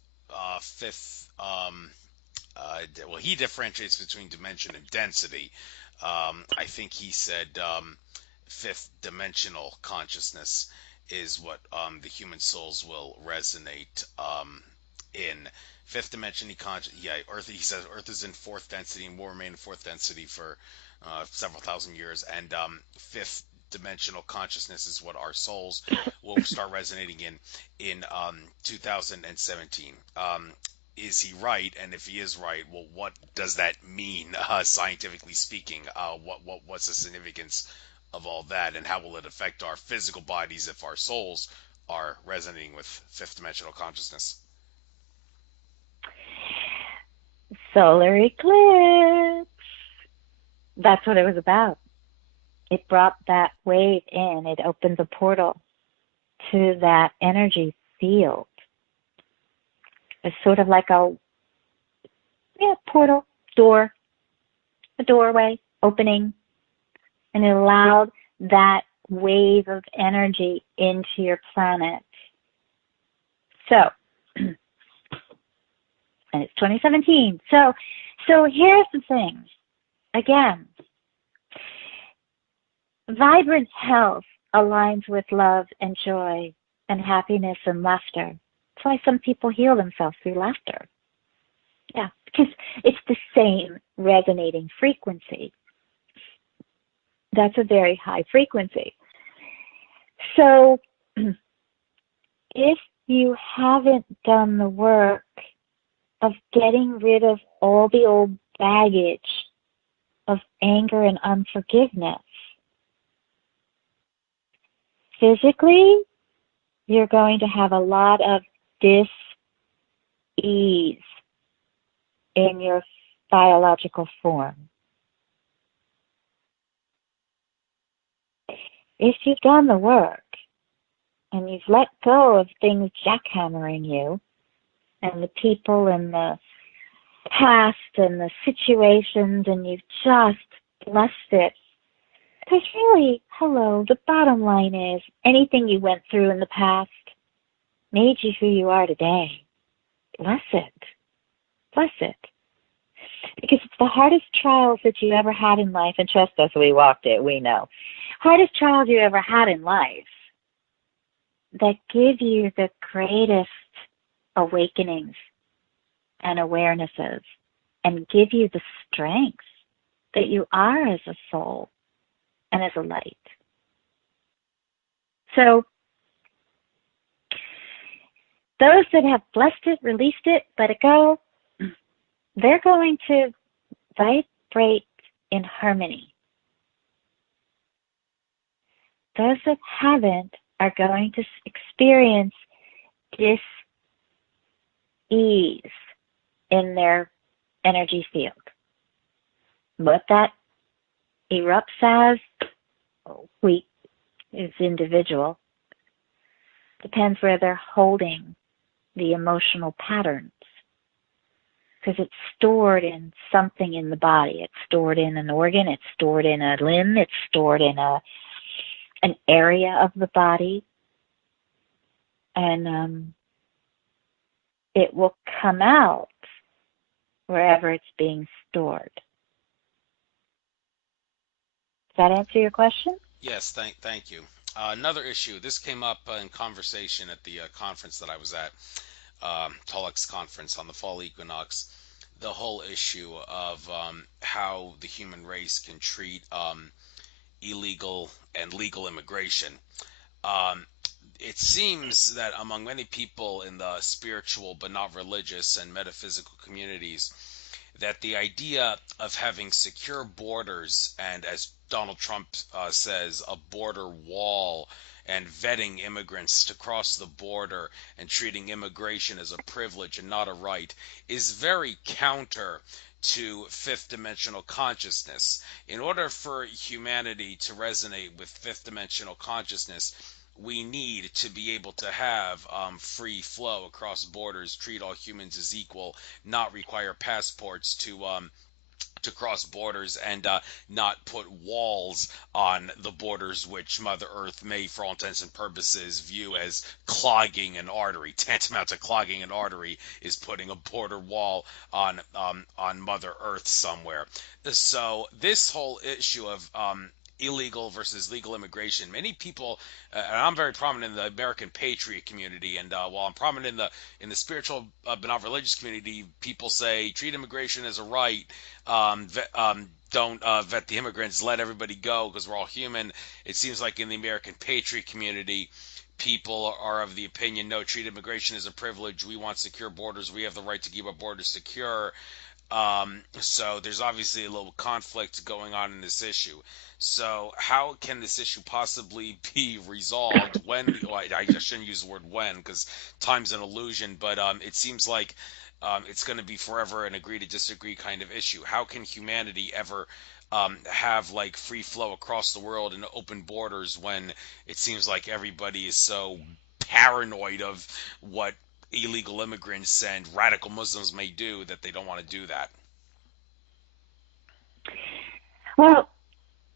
fifth. Well, he differentiates between dimension and density. I think he said fifth dimensional consciousness is what the human souls will resonate in. Fifth dimension, yeah, Earth. He says Earth is in fourth density and will remain in fourth density for several thousand years. And fifth dimensional consciousness is what our souls will start resonating in 2017. Is he right? And if he is right, well, what does that mean scientifically speaking? What's the significance of all that, and how will it affect our physical bodies if our souls are resonating with fifth dimensional consciousness? Solar eclipse. That's what it was about. It brought that wave in. It opened the portal to that energy field. It's sort of like a portal, door, a doorway opening, and it allowed that wave of energy into your planet. So, and it's 2017. So here's the thing. Again, vibrant health aligns with love and joy and happiness and laughter. That's why some people heal themselves through laughter. Yeah, because it's the same resonating frequency. That's a very high frequency. So if you haven't done the work of getting rid of all the old baggage of anger and unforgiveness, physically, you're going to have a lot of dis-ease in your biological form. If you've done the work and you've let go of things jackhammering you and the people and the past and the situations, and you've just blessed it, because really, hello, the bottom line is anything you went through in the past made you who you are today. Bless it. Bless it. Because it's the hardest trials that you ever had in life, and trust us, we walked it, we know. Hardest trials you ever had in life that give you the greatest awakenings and awarenesses and give you the strength that you are as a soul and as a light. So those that have blessed it, released it, let it go, they're going to vibrate in harmony. Those that haven't are going to experience dis-ease in their energy field. What that erupts as, is individual. Depends where they're holding the emotional patterns. Because it's stored in something in the body. It's stored in an organ. It's stored in a limb. It's stored in an area of the body. And it will come out wherever it's being stored. Does that answer your question? Yes, thank you. Another issue. This came up in conversation at the conference that I was at, Tulloch's conference on the fall equinox. The whole issue of how the human race can treat illegal and legal immigration. Um, it seems that among many people in the spiritual but not religious and metaphysical communities, that the idea of having secure borders and, as Donald Trump says, a border wall and vetting immigrants to cross the border and treating immigration as a privilege and not a right is very counter to fifth dimensional consciousness. In order for humanity to resonate with fifth dimensional consciousness, we need to be able to have free flow across borders, treat all humans as equal, not require passports to to cross borders and not put walls on the borders, which Mother Earth may, for all intents and purposes, view as clogging an artery. Tantamount to clogging an artery is putting a border wall on Mother Earth somewhere. So this whole issue of illegal versus legal immigration. Many people, and I'm very prominent in the American Patriot community, and while I'm prominent in the spiritual but not religious community, people say treat immigration as a right. Don't vet the immigrants. Let everybody go because we're all human. It seems like in the American Patriot community, people are of the opinion, no, treat immigration as a privilege. We want secure borders. We have the right to keep our borders secure. So there's obviously a little conflict going on in this issue. So how can this issue possibly be resolved when, well, I shouldn't use the word when because time's an illusion, but it seems like it's going to be forever an agree to disagree kind of issue. How can humanity ever have like free flow across the world and open borders when it seems like everybody is so paranoid of what illegal immigrants and radical Muslims may do that they don't want to do that? Well,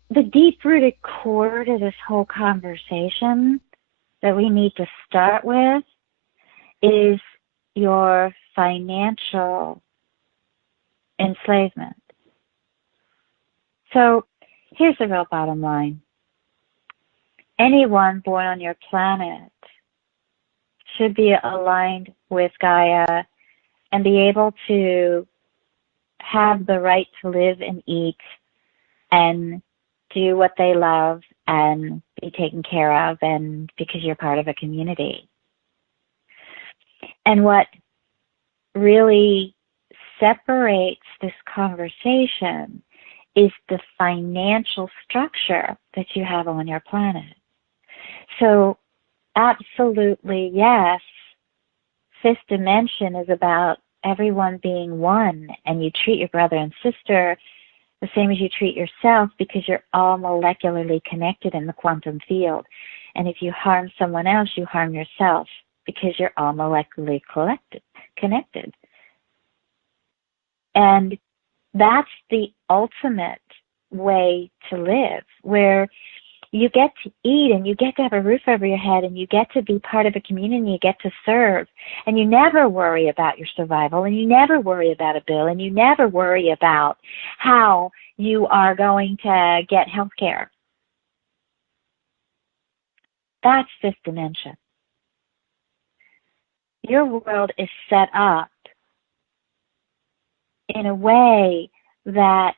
the deep rooted core to this whole conversation that we need to start with is your financial enslavement. So here's the real bottom line. Anyone born on your planet should be aligned with Gaia and be able to have the right to live and eat and do what they love and be taken care of, and because you're part of a community. And what really separates this conversation is the financial structure that you have on your planet. So absolutely, yes, fifth dimension is about everyone being one, and you treat your brother and sister the same as you treat yourself because you're all molecularly connected in the quantum field. And if you harm someone else, you harm yourself because you're all molecularly connected. And that's the ultimate way to live, where you get to eat and you get to have a roof over your head and you get to be part of a community and you get to serve, and you never worry about your survival, and you never worry about a bill, and you never worry about how you are going to get health care. That's fifth dimension. Your world is set up in a way that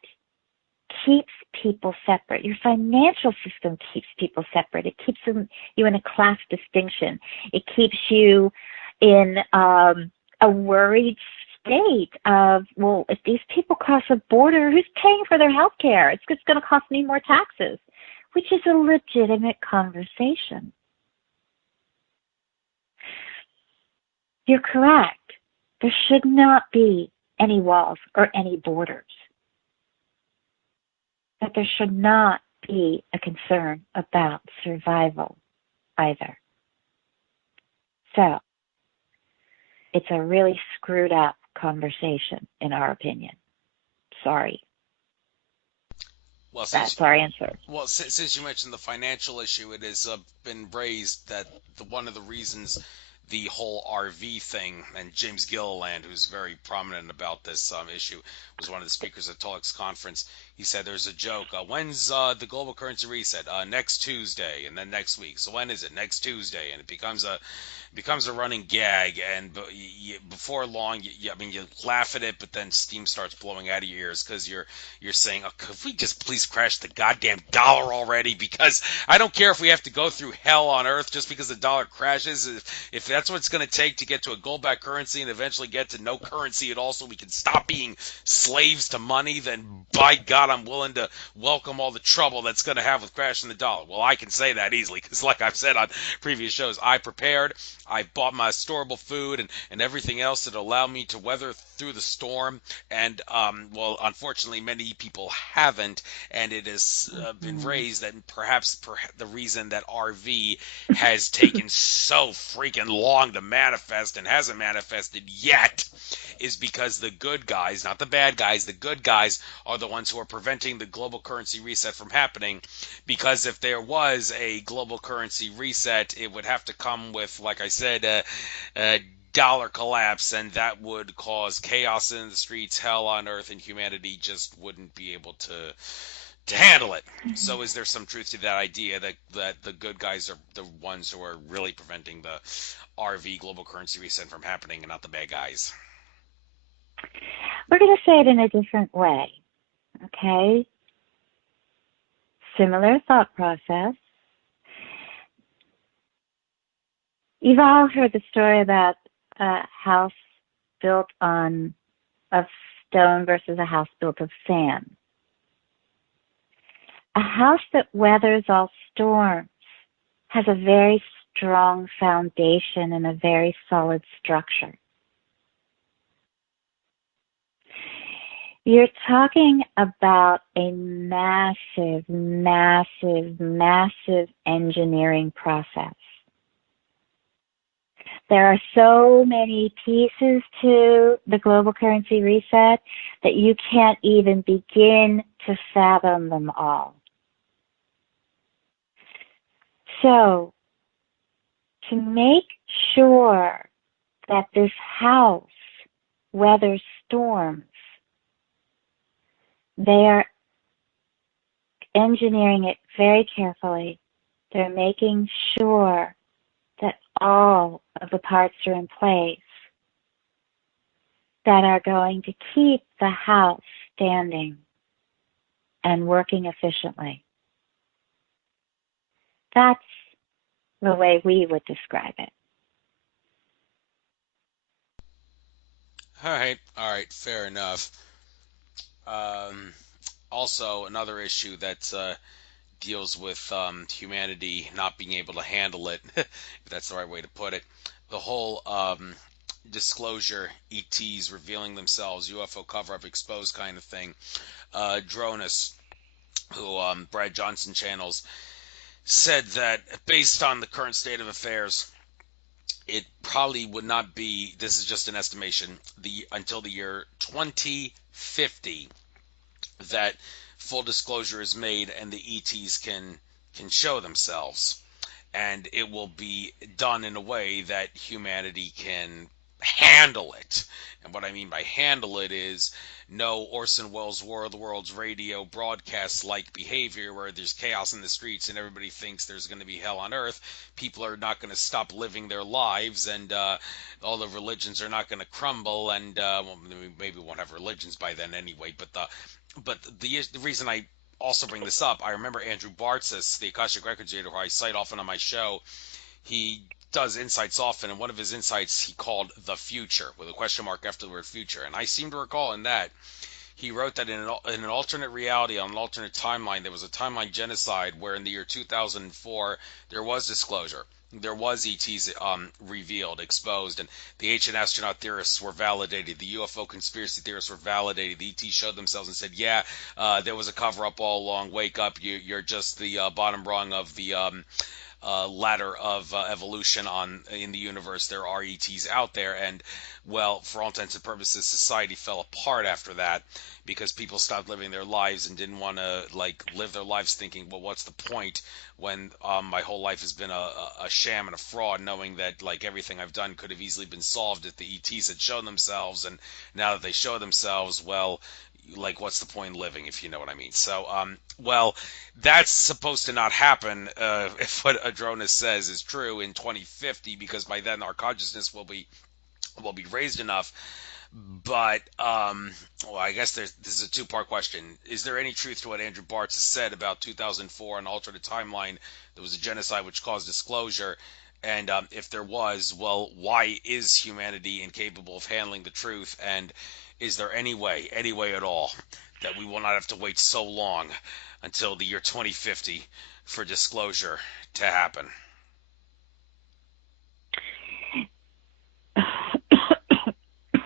keeps people separate. Your financial system keeps people separate. It keeps you in a class distinction. It keeps you in a worried state of, well, if these people cross a border, who's paying for their health care? It's just going to cost me more taxes, which is a legitimate conversation. You're correct. There should not be any walls or any borders. That there should not be a concern about survival either. So, it's a really screwed up conversation, in our opinion. Sorry. Well, That's our answer. well, since you mentioned the financial issue, it has been raised that one of the reasons the whole RV thing, and James Gilliland, who's very prominent about this issue, was one of the speakers at Tulloch's conference. He said there's a joke. When's the global currency reset? Next Tuesday, and then next week. So when is it? Next Tuesday, and it becomes a running gag. And before long, I mean, you laugh at it, but then steam starts blowing out of your ears because you're saying, oh, could we just please crash the goddamn dollar already? Because I don't care if we have to go through hell on earth just because the dollar crashes. If that's what it's going to take to get to a gold-backed currency and eventually get to no currency at all, so we can stop being slaves to money, then by God, not, I'm willing to welcome all the trouble that's going to have with crashing the dollar. Well, I can say that easily because, like I've said on previous shows, I prepared. I bought my storable food and everything else that allow me to weather through the storm. And, well, unfortunately, many people haven't. And it has been Mhm. raised that perhaps the reason that RV has taken so freaking long to manifest and hasn't manifested yet is because the good guys, not the bad guys, the good guys are the ones who are preventing the global currency reset from happening. Because if there was a global currency reset, it would have to come with, like I said, a dollar collapse, and that would cause chaos in the streets, hell on earth, and humanity just wouldn't be able to handle it. So is there some truth to that idea that the good guys are the ones who are really preventing the RV global currency reset from happening and not the bad guys? We're going to say it in a different way, okay? Similar thought process. You've all heard the story about a house built on of stone versus a house built of sand. A house that weathers all storms has a very strong foundation and a very solid structure. You're talking about a massive, massive, massive engineering process. There are so many pieces to the global currency reset that you can't even begin to fathom them all. So, to make sure that this house weathers storms, they are engineering it very carefully. They're making sure that all of the parts are in place that are going to keep the house standing and working efficiently. That's the way we would describe it. All right, fair enough. Um, Also, another issue that deals with humanity not being able to handle it, if that's the right way to put it. The whole disclosure, ETs revealing themselves, UFO cover up, exposed kind of thing. Dronus, who Brad Johnson channels, said that based on the current state of affairs, it probably would not be. This is just an estimation. The until the year 2050 that full disclosure is made and the ETs can show themselves, and it will be done in a way that humanity can handle it. And what I mean by handle it is no Orson Welles' War of the Worlds radio broadcast like behavior where there's chaos in the streets and everybody thinks there's going to be hell on earth. People are not going to stop living their lives, and all the religions are not going to crumble, and well, maybe we won't have religions by then anyway. But the reason I also bring this up, I remember Andrew Bartzis, the Akashic Records reader, who I cite often on my show. He does insights often, and one of his insights he called the future with a question mark after the word future. And I seem to recall in that he wrote that in an alternate reality, on an alternate timeline, there was a timeline genocide where in the year 2004 there was disclosure. There was ETs revealed, exposed, and the ancient astronaut theorists were validated. The UFO conspiracy theorists were validated. The ETs showed themselves and said, "Yeah, there was a cover up all along. Wake up! You're just the bottom rung of the ladder of evolution in the universe. There are ETs out there." And well, for all intents and purposes, society fell apart after that because people stopped living their lives and didn't want to like live their lives thinking, well, what's the point when my whole life has been a sham and a fraud, knowing that like everything I've done could have easily been solved if the ETs had shown themselves, and now that they show themselves, well, like what's the point in living, if you know what I mean. So well, that's supposed to not happen if what Adronis says is true in 2050, because by then our consciousness will be raised enough. But well, I guess this is a two-part question. Is there any truth to what Andrew Bartz has said about 2004, an alternate timeline? There was a genocide which caused disclosure, and if there was, well, why is humanity incapable of handling the truth? And is there any way at all, that we will not have to wait so long until the year 2050 for disclosure to happen.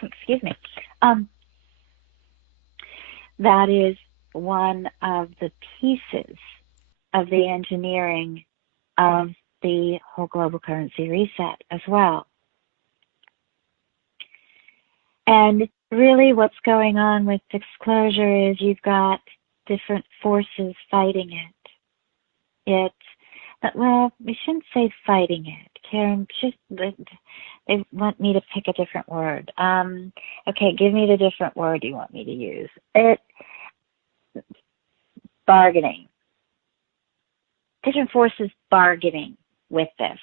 Excuse me. Um, that is one of the pieces of the engineering of the whole global currency reset as well. And really what's going on with disclosure is you've got different forces fighting it. Well, we shouldn't say fighting it. Karen, they want me to pick a different word. Okay, give me the different word you want me to use. Bargaining. Different forces bargaining with this.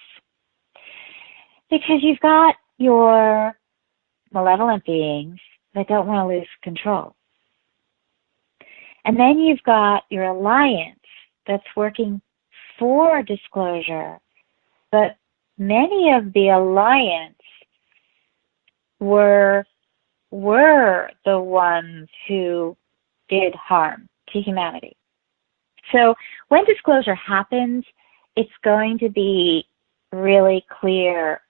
Because you've got your malevolent beings that don't want to lose control. And then you've got your alliance that's working for disclosure, but many of the alliance were the ones who did harm to humanity. So when disclosure happens, it's going to be really clear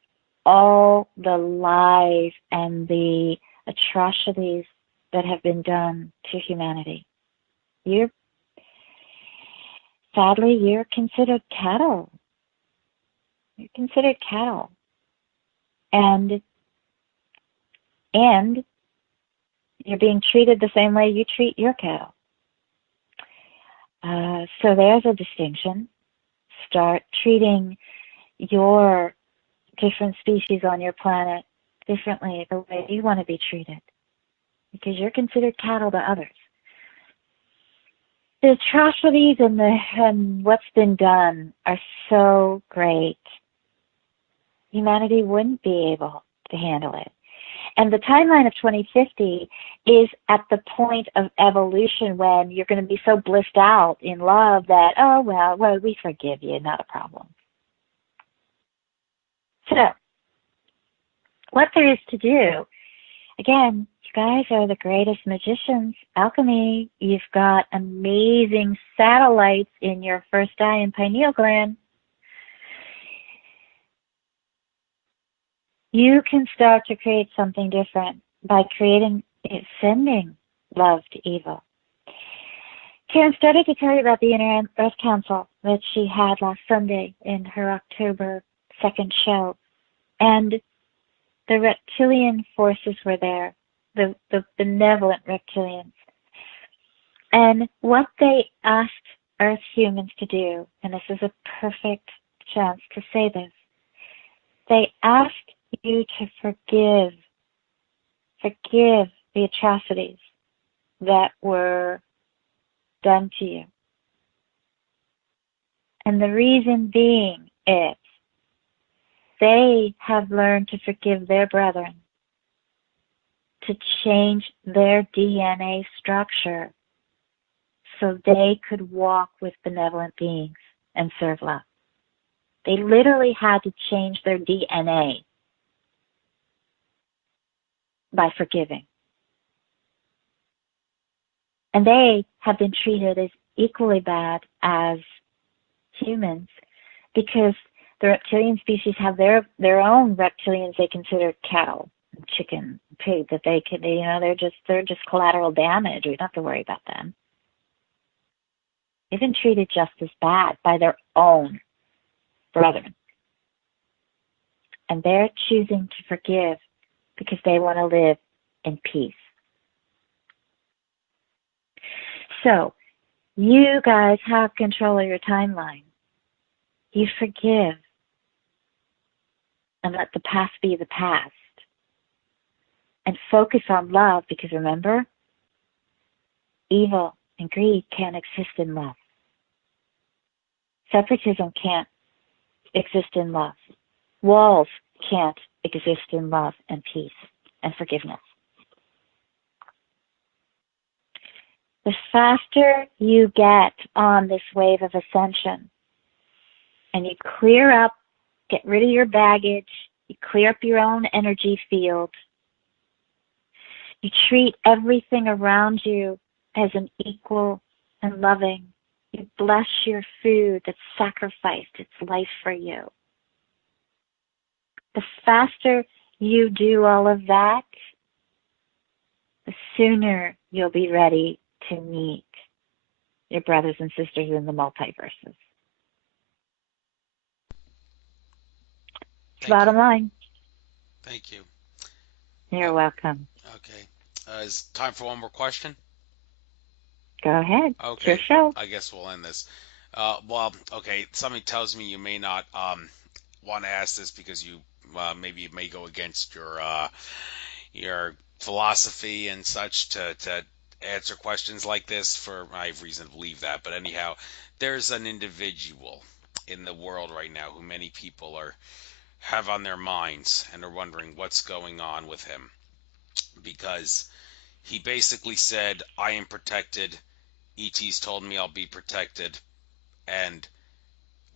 all the lies and the atrocities that have been done to humanity. Sadly, you're considered cattle. You're considered cattle. And you're being treated the same way you treat your cattle. So there's a distinction. Start treating your different species on your planet differently, the way you want to be treated, because you're considered cattle to others. The atrocities and what's been done are so great. Humanity wouldn't be able to handle it. And the timeline of 2050 is at the point of evolution when you're going to be so blissed out in love that, oh, well, we forgive you, not a problem. So, what there is to do, again, you guys are the greatest magicians. Alchemy, you've got amazing satellites in your first eye and pineal gland. You can start to create something different by sending love to evil. Karen started to tell you about the Inner Earth Council that she had last Sunday in her October 2nd show. And the reptilian forces were there, the benevolent reptilians. And what they asked Earth humans to do, and this is a perfect chance to say this, they asked you to forgive the atrocities that were done to you. And the reason being is they have learned to forgive their brethren, to change their DNA structure so they could walk with benevolent beings and serve love. They literally had to change their DNA by forgiving. And they have been treated as equally bad as humans because the reptilian species have their own reptilians they consider cattle, chicken, pig, that they can, they're just collateral damage. We don't have to worry about them. They've been treated just as bad by their own brethren. And they're choosing to forgive because they want to live in peace. So, you guys have control of your timeline. You forgive and let the past be the past. And focus on love because remember, evil and greed can't exist in love. Separatism can't exist in love. Walls can't exist in love and peace and forgiveness. The faster you get on this wave of ascension and you clear up, get rid of your baggage, you clear up your own energy field, you treat everything around you as an equal and loving. You bless your food that sacrificed its life for you. The faster you do all of that, the sooner you'll be ready to meet your brothers and sisters in the multiverses. Thank you. Bottom line. Thank you. You're welcome. Okay. Is time for one more question? Go ahead. It's your Okay. show. I guess we'll end this. Okay. Something tells me you may not want to ask this because you maybe it may go against your philosophy and such to answer questions like this. For I have reason to believe that, but anyhow, there's an individual in the world right now who many people are have on their minds and are wondering what's going on with him because he basically said, I am protected. ET's told me I'll be protected. And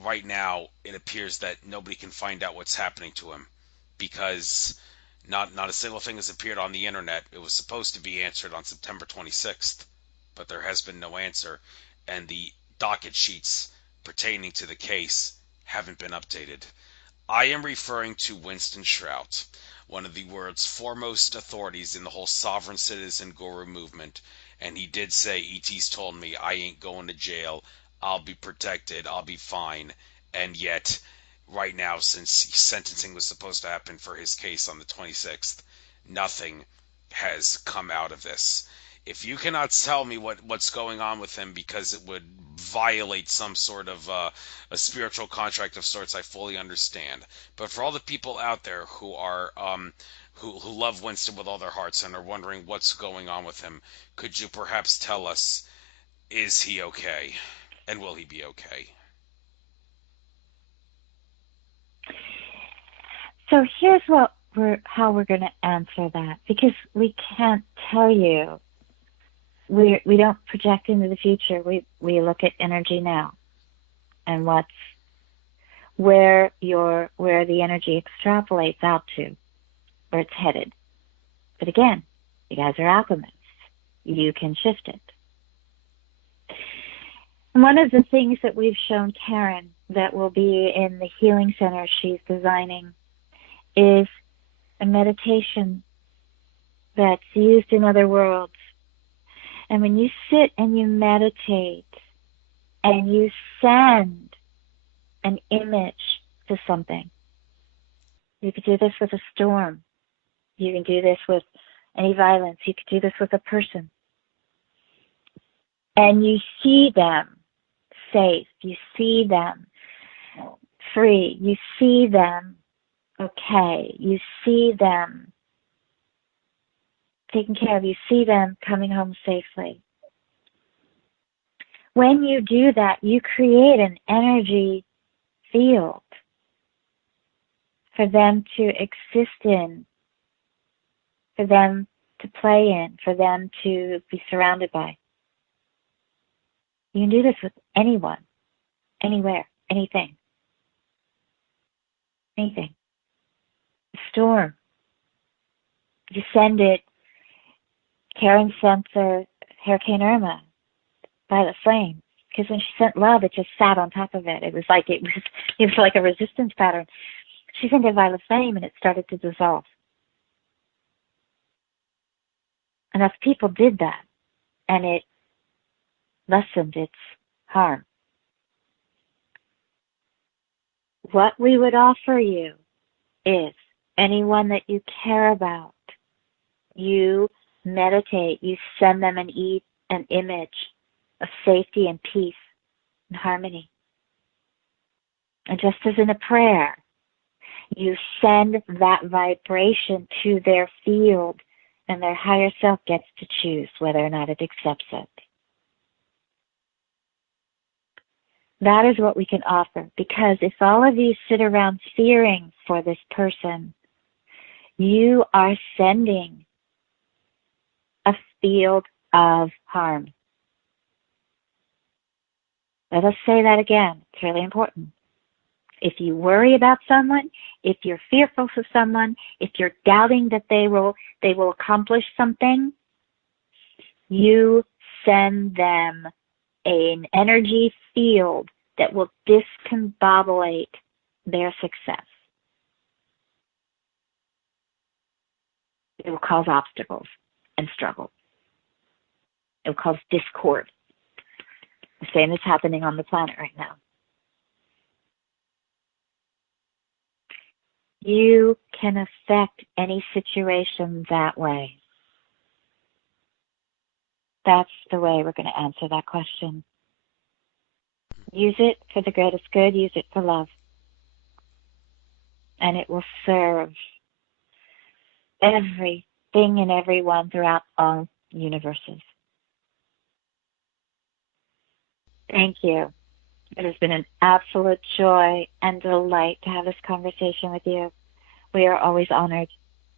right now, it appears that nobody can find out what's happening to him because not a single thing has appeared on the internet. It was supposed to be answered on September 26th, but there has been no answer. And the docket sheets pertaining to the case haven't been updated. I am referring to Winston Shrout, one of the world's foremost authorities in the whole sovereign citizen guru movement, and he did say, ET's told me I ain't going to jail, I'll be protected, I'll be fine, and yet, right now, since sentencing was supposed to happen for his case on the 26th, nothing has come out of this. If you cannot tell me what's going on with him because it would violate some sort of a spiritual contract of sorts, I fully understand. But for all the people out there who are who love Winston with all their hearts and are wondering what's going on with him, could you perhaps tell us, is he okay? And will he be okay? So here's how we're going to answer that, because we can't tell you. We don't project into the future. We look at energy now and where the energy extrapolates out to, where it's headed. But again, you guys are alchemists. You can shift it. And one of the things that we've shown Karen that will be in the healing center she's designing is a meditation that's used in other worlds. And when you sit and you meditate and you send an image to something, you could do this with a storm. You can do this with any violence. You could do this with a person. And you see them safe. You see them free. You see them okay. You see them taken care of. You see them coming home safely. When you do that, you create an energy field for them to exist in, for them to play in, for them to be surrounded by. You can do this with anyone, anywhere, anything. Anything. A storm. You send it. Karen sent the Hurricane Irma by the flame, because when she sent love, it just sat on top of it. It was like a resistance pattern. She sent it violet flame, and it started to dissolve. Enough people did that, and it lessened its harm. What we would offer you is anyone that you care about. You meditate. You send them an image of safety and peace and harmony. And just as in a prayer, you send that vibration to their field, and their higher self gets to choose whether or not it accepts it. That is what we can offer, because if all of you sit around fearing for this person, you are sending a field of harm. Let us say that again. It's really important. If you worry about someone, if you're fearful of someone, if you're doubting that they will accomplish something, you send them an energy field that will discombobulate their success. It will cause obstacles and struggles. It will cause discord. The same is happening on the planet right now. You can affect any situation that way. That's the way we're going to answer that question. Use it for the greatest good. Use it for love. And it will serve everything and everyone throughout all universes. Thank you. It has been an absolute joy and delight to have this conversation with you. We are always honored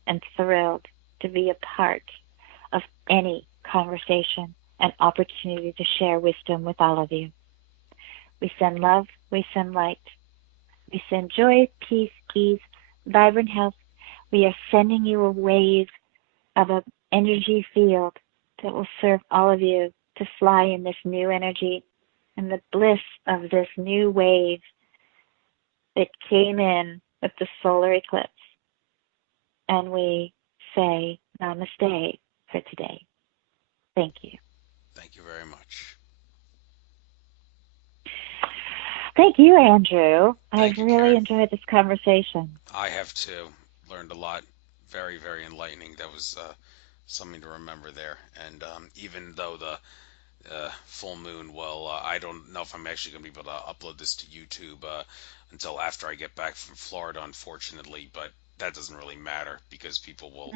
and thrilled to be a part of any conversation and opportunity to share wisdom with all of you. We send love, we send light, we send joy, peace, ease, vibrant health. We are sending you a wave of an energy field that will serve all of you to fly in this new energy and the bliss of this new wave that came in with the solar eclipse. And we say namaste for today. Thank you. Thank you very much. Thank you, Andrew. I've You, really Karen. enjoyed this conversation. I have too. Learned a lot. Very, very enlightening. That was something to remember there. And even though the full moon, well, I don't know if I'm actually going to be able to upload this to YouTube until after I get back from Florida, unfortunately. But that doesn't really matter because people will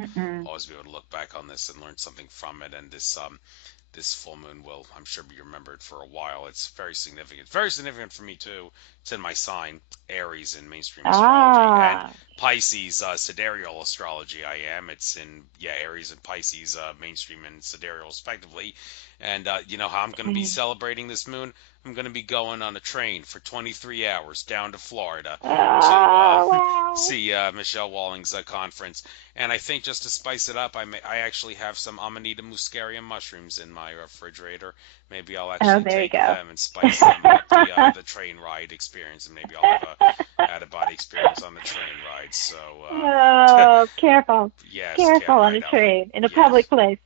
always be able to look back on this and learn something from it. And this full moon will, I'm sure, be remembered for a while. It's very significant. Very significant for me, too. It's in my sign, Aries in mainstream astrology. And Pisces, sidereal astrology I am. It's in, Aries and Pisces, mainstream and sidereal, respectively. And you know how I'm going to be celebrating this moon? I'm going to be going on a train for 23 hours down to Florida to see Michelle Walling's conference. And I think just to spice it up, I actually have some Amanita muscaria mushrooms in my refrigerator. Maybe I'll actually take them and spice them up the train ride experience, and maybe I'll have a out-of-body experience on the train ride. So, careful. Yes, careful on a train in a public place.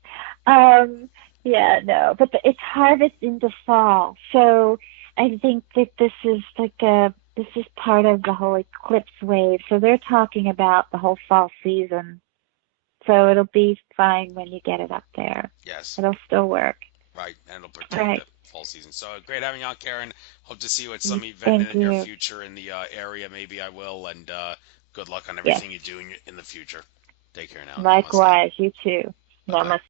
But it's harvest into fall. So I think that this is part of the whole eclipse wave. So they're talking about the whole fall season. So it'll be fine when you get it up there. Yes. It'll still work. Right, and it'll protect the fall season. So great having you on, Karen. Hope to see you at some event in the near future in the area. Maybe I will. And good luck on everything you do in the future. Take care now. Likewise, you too. Namaste.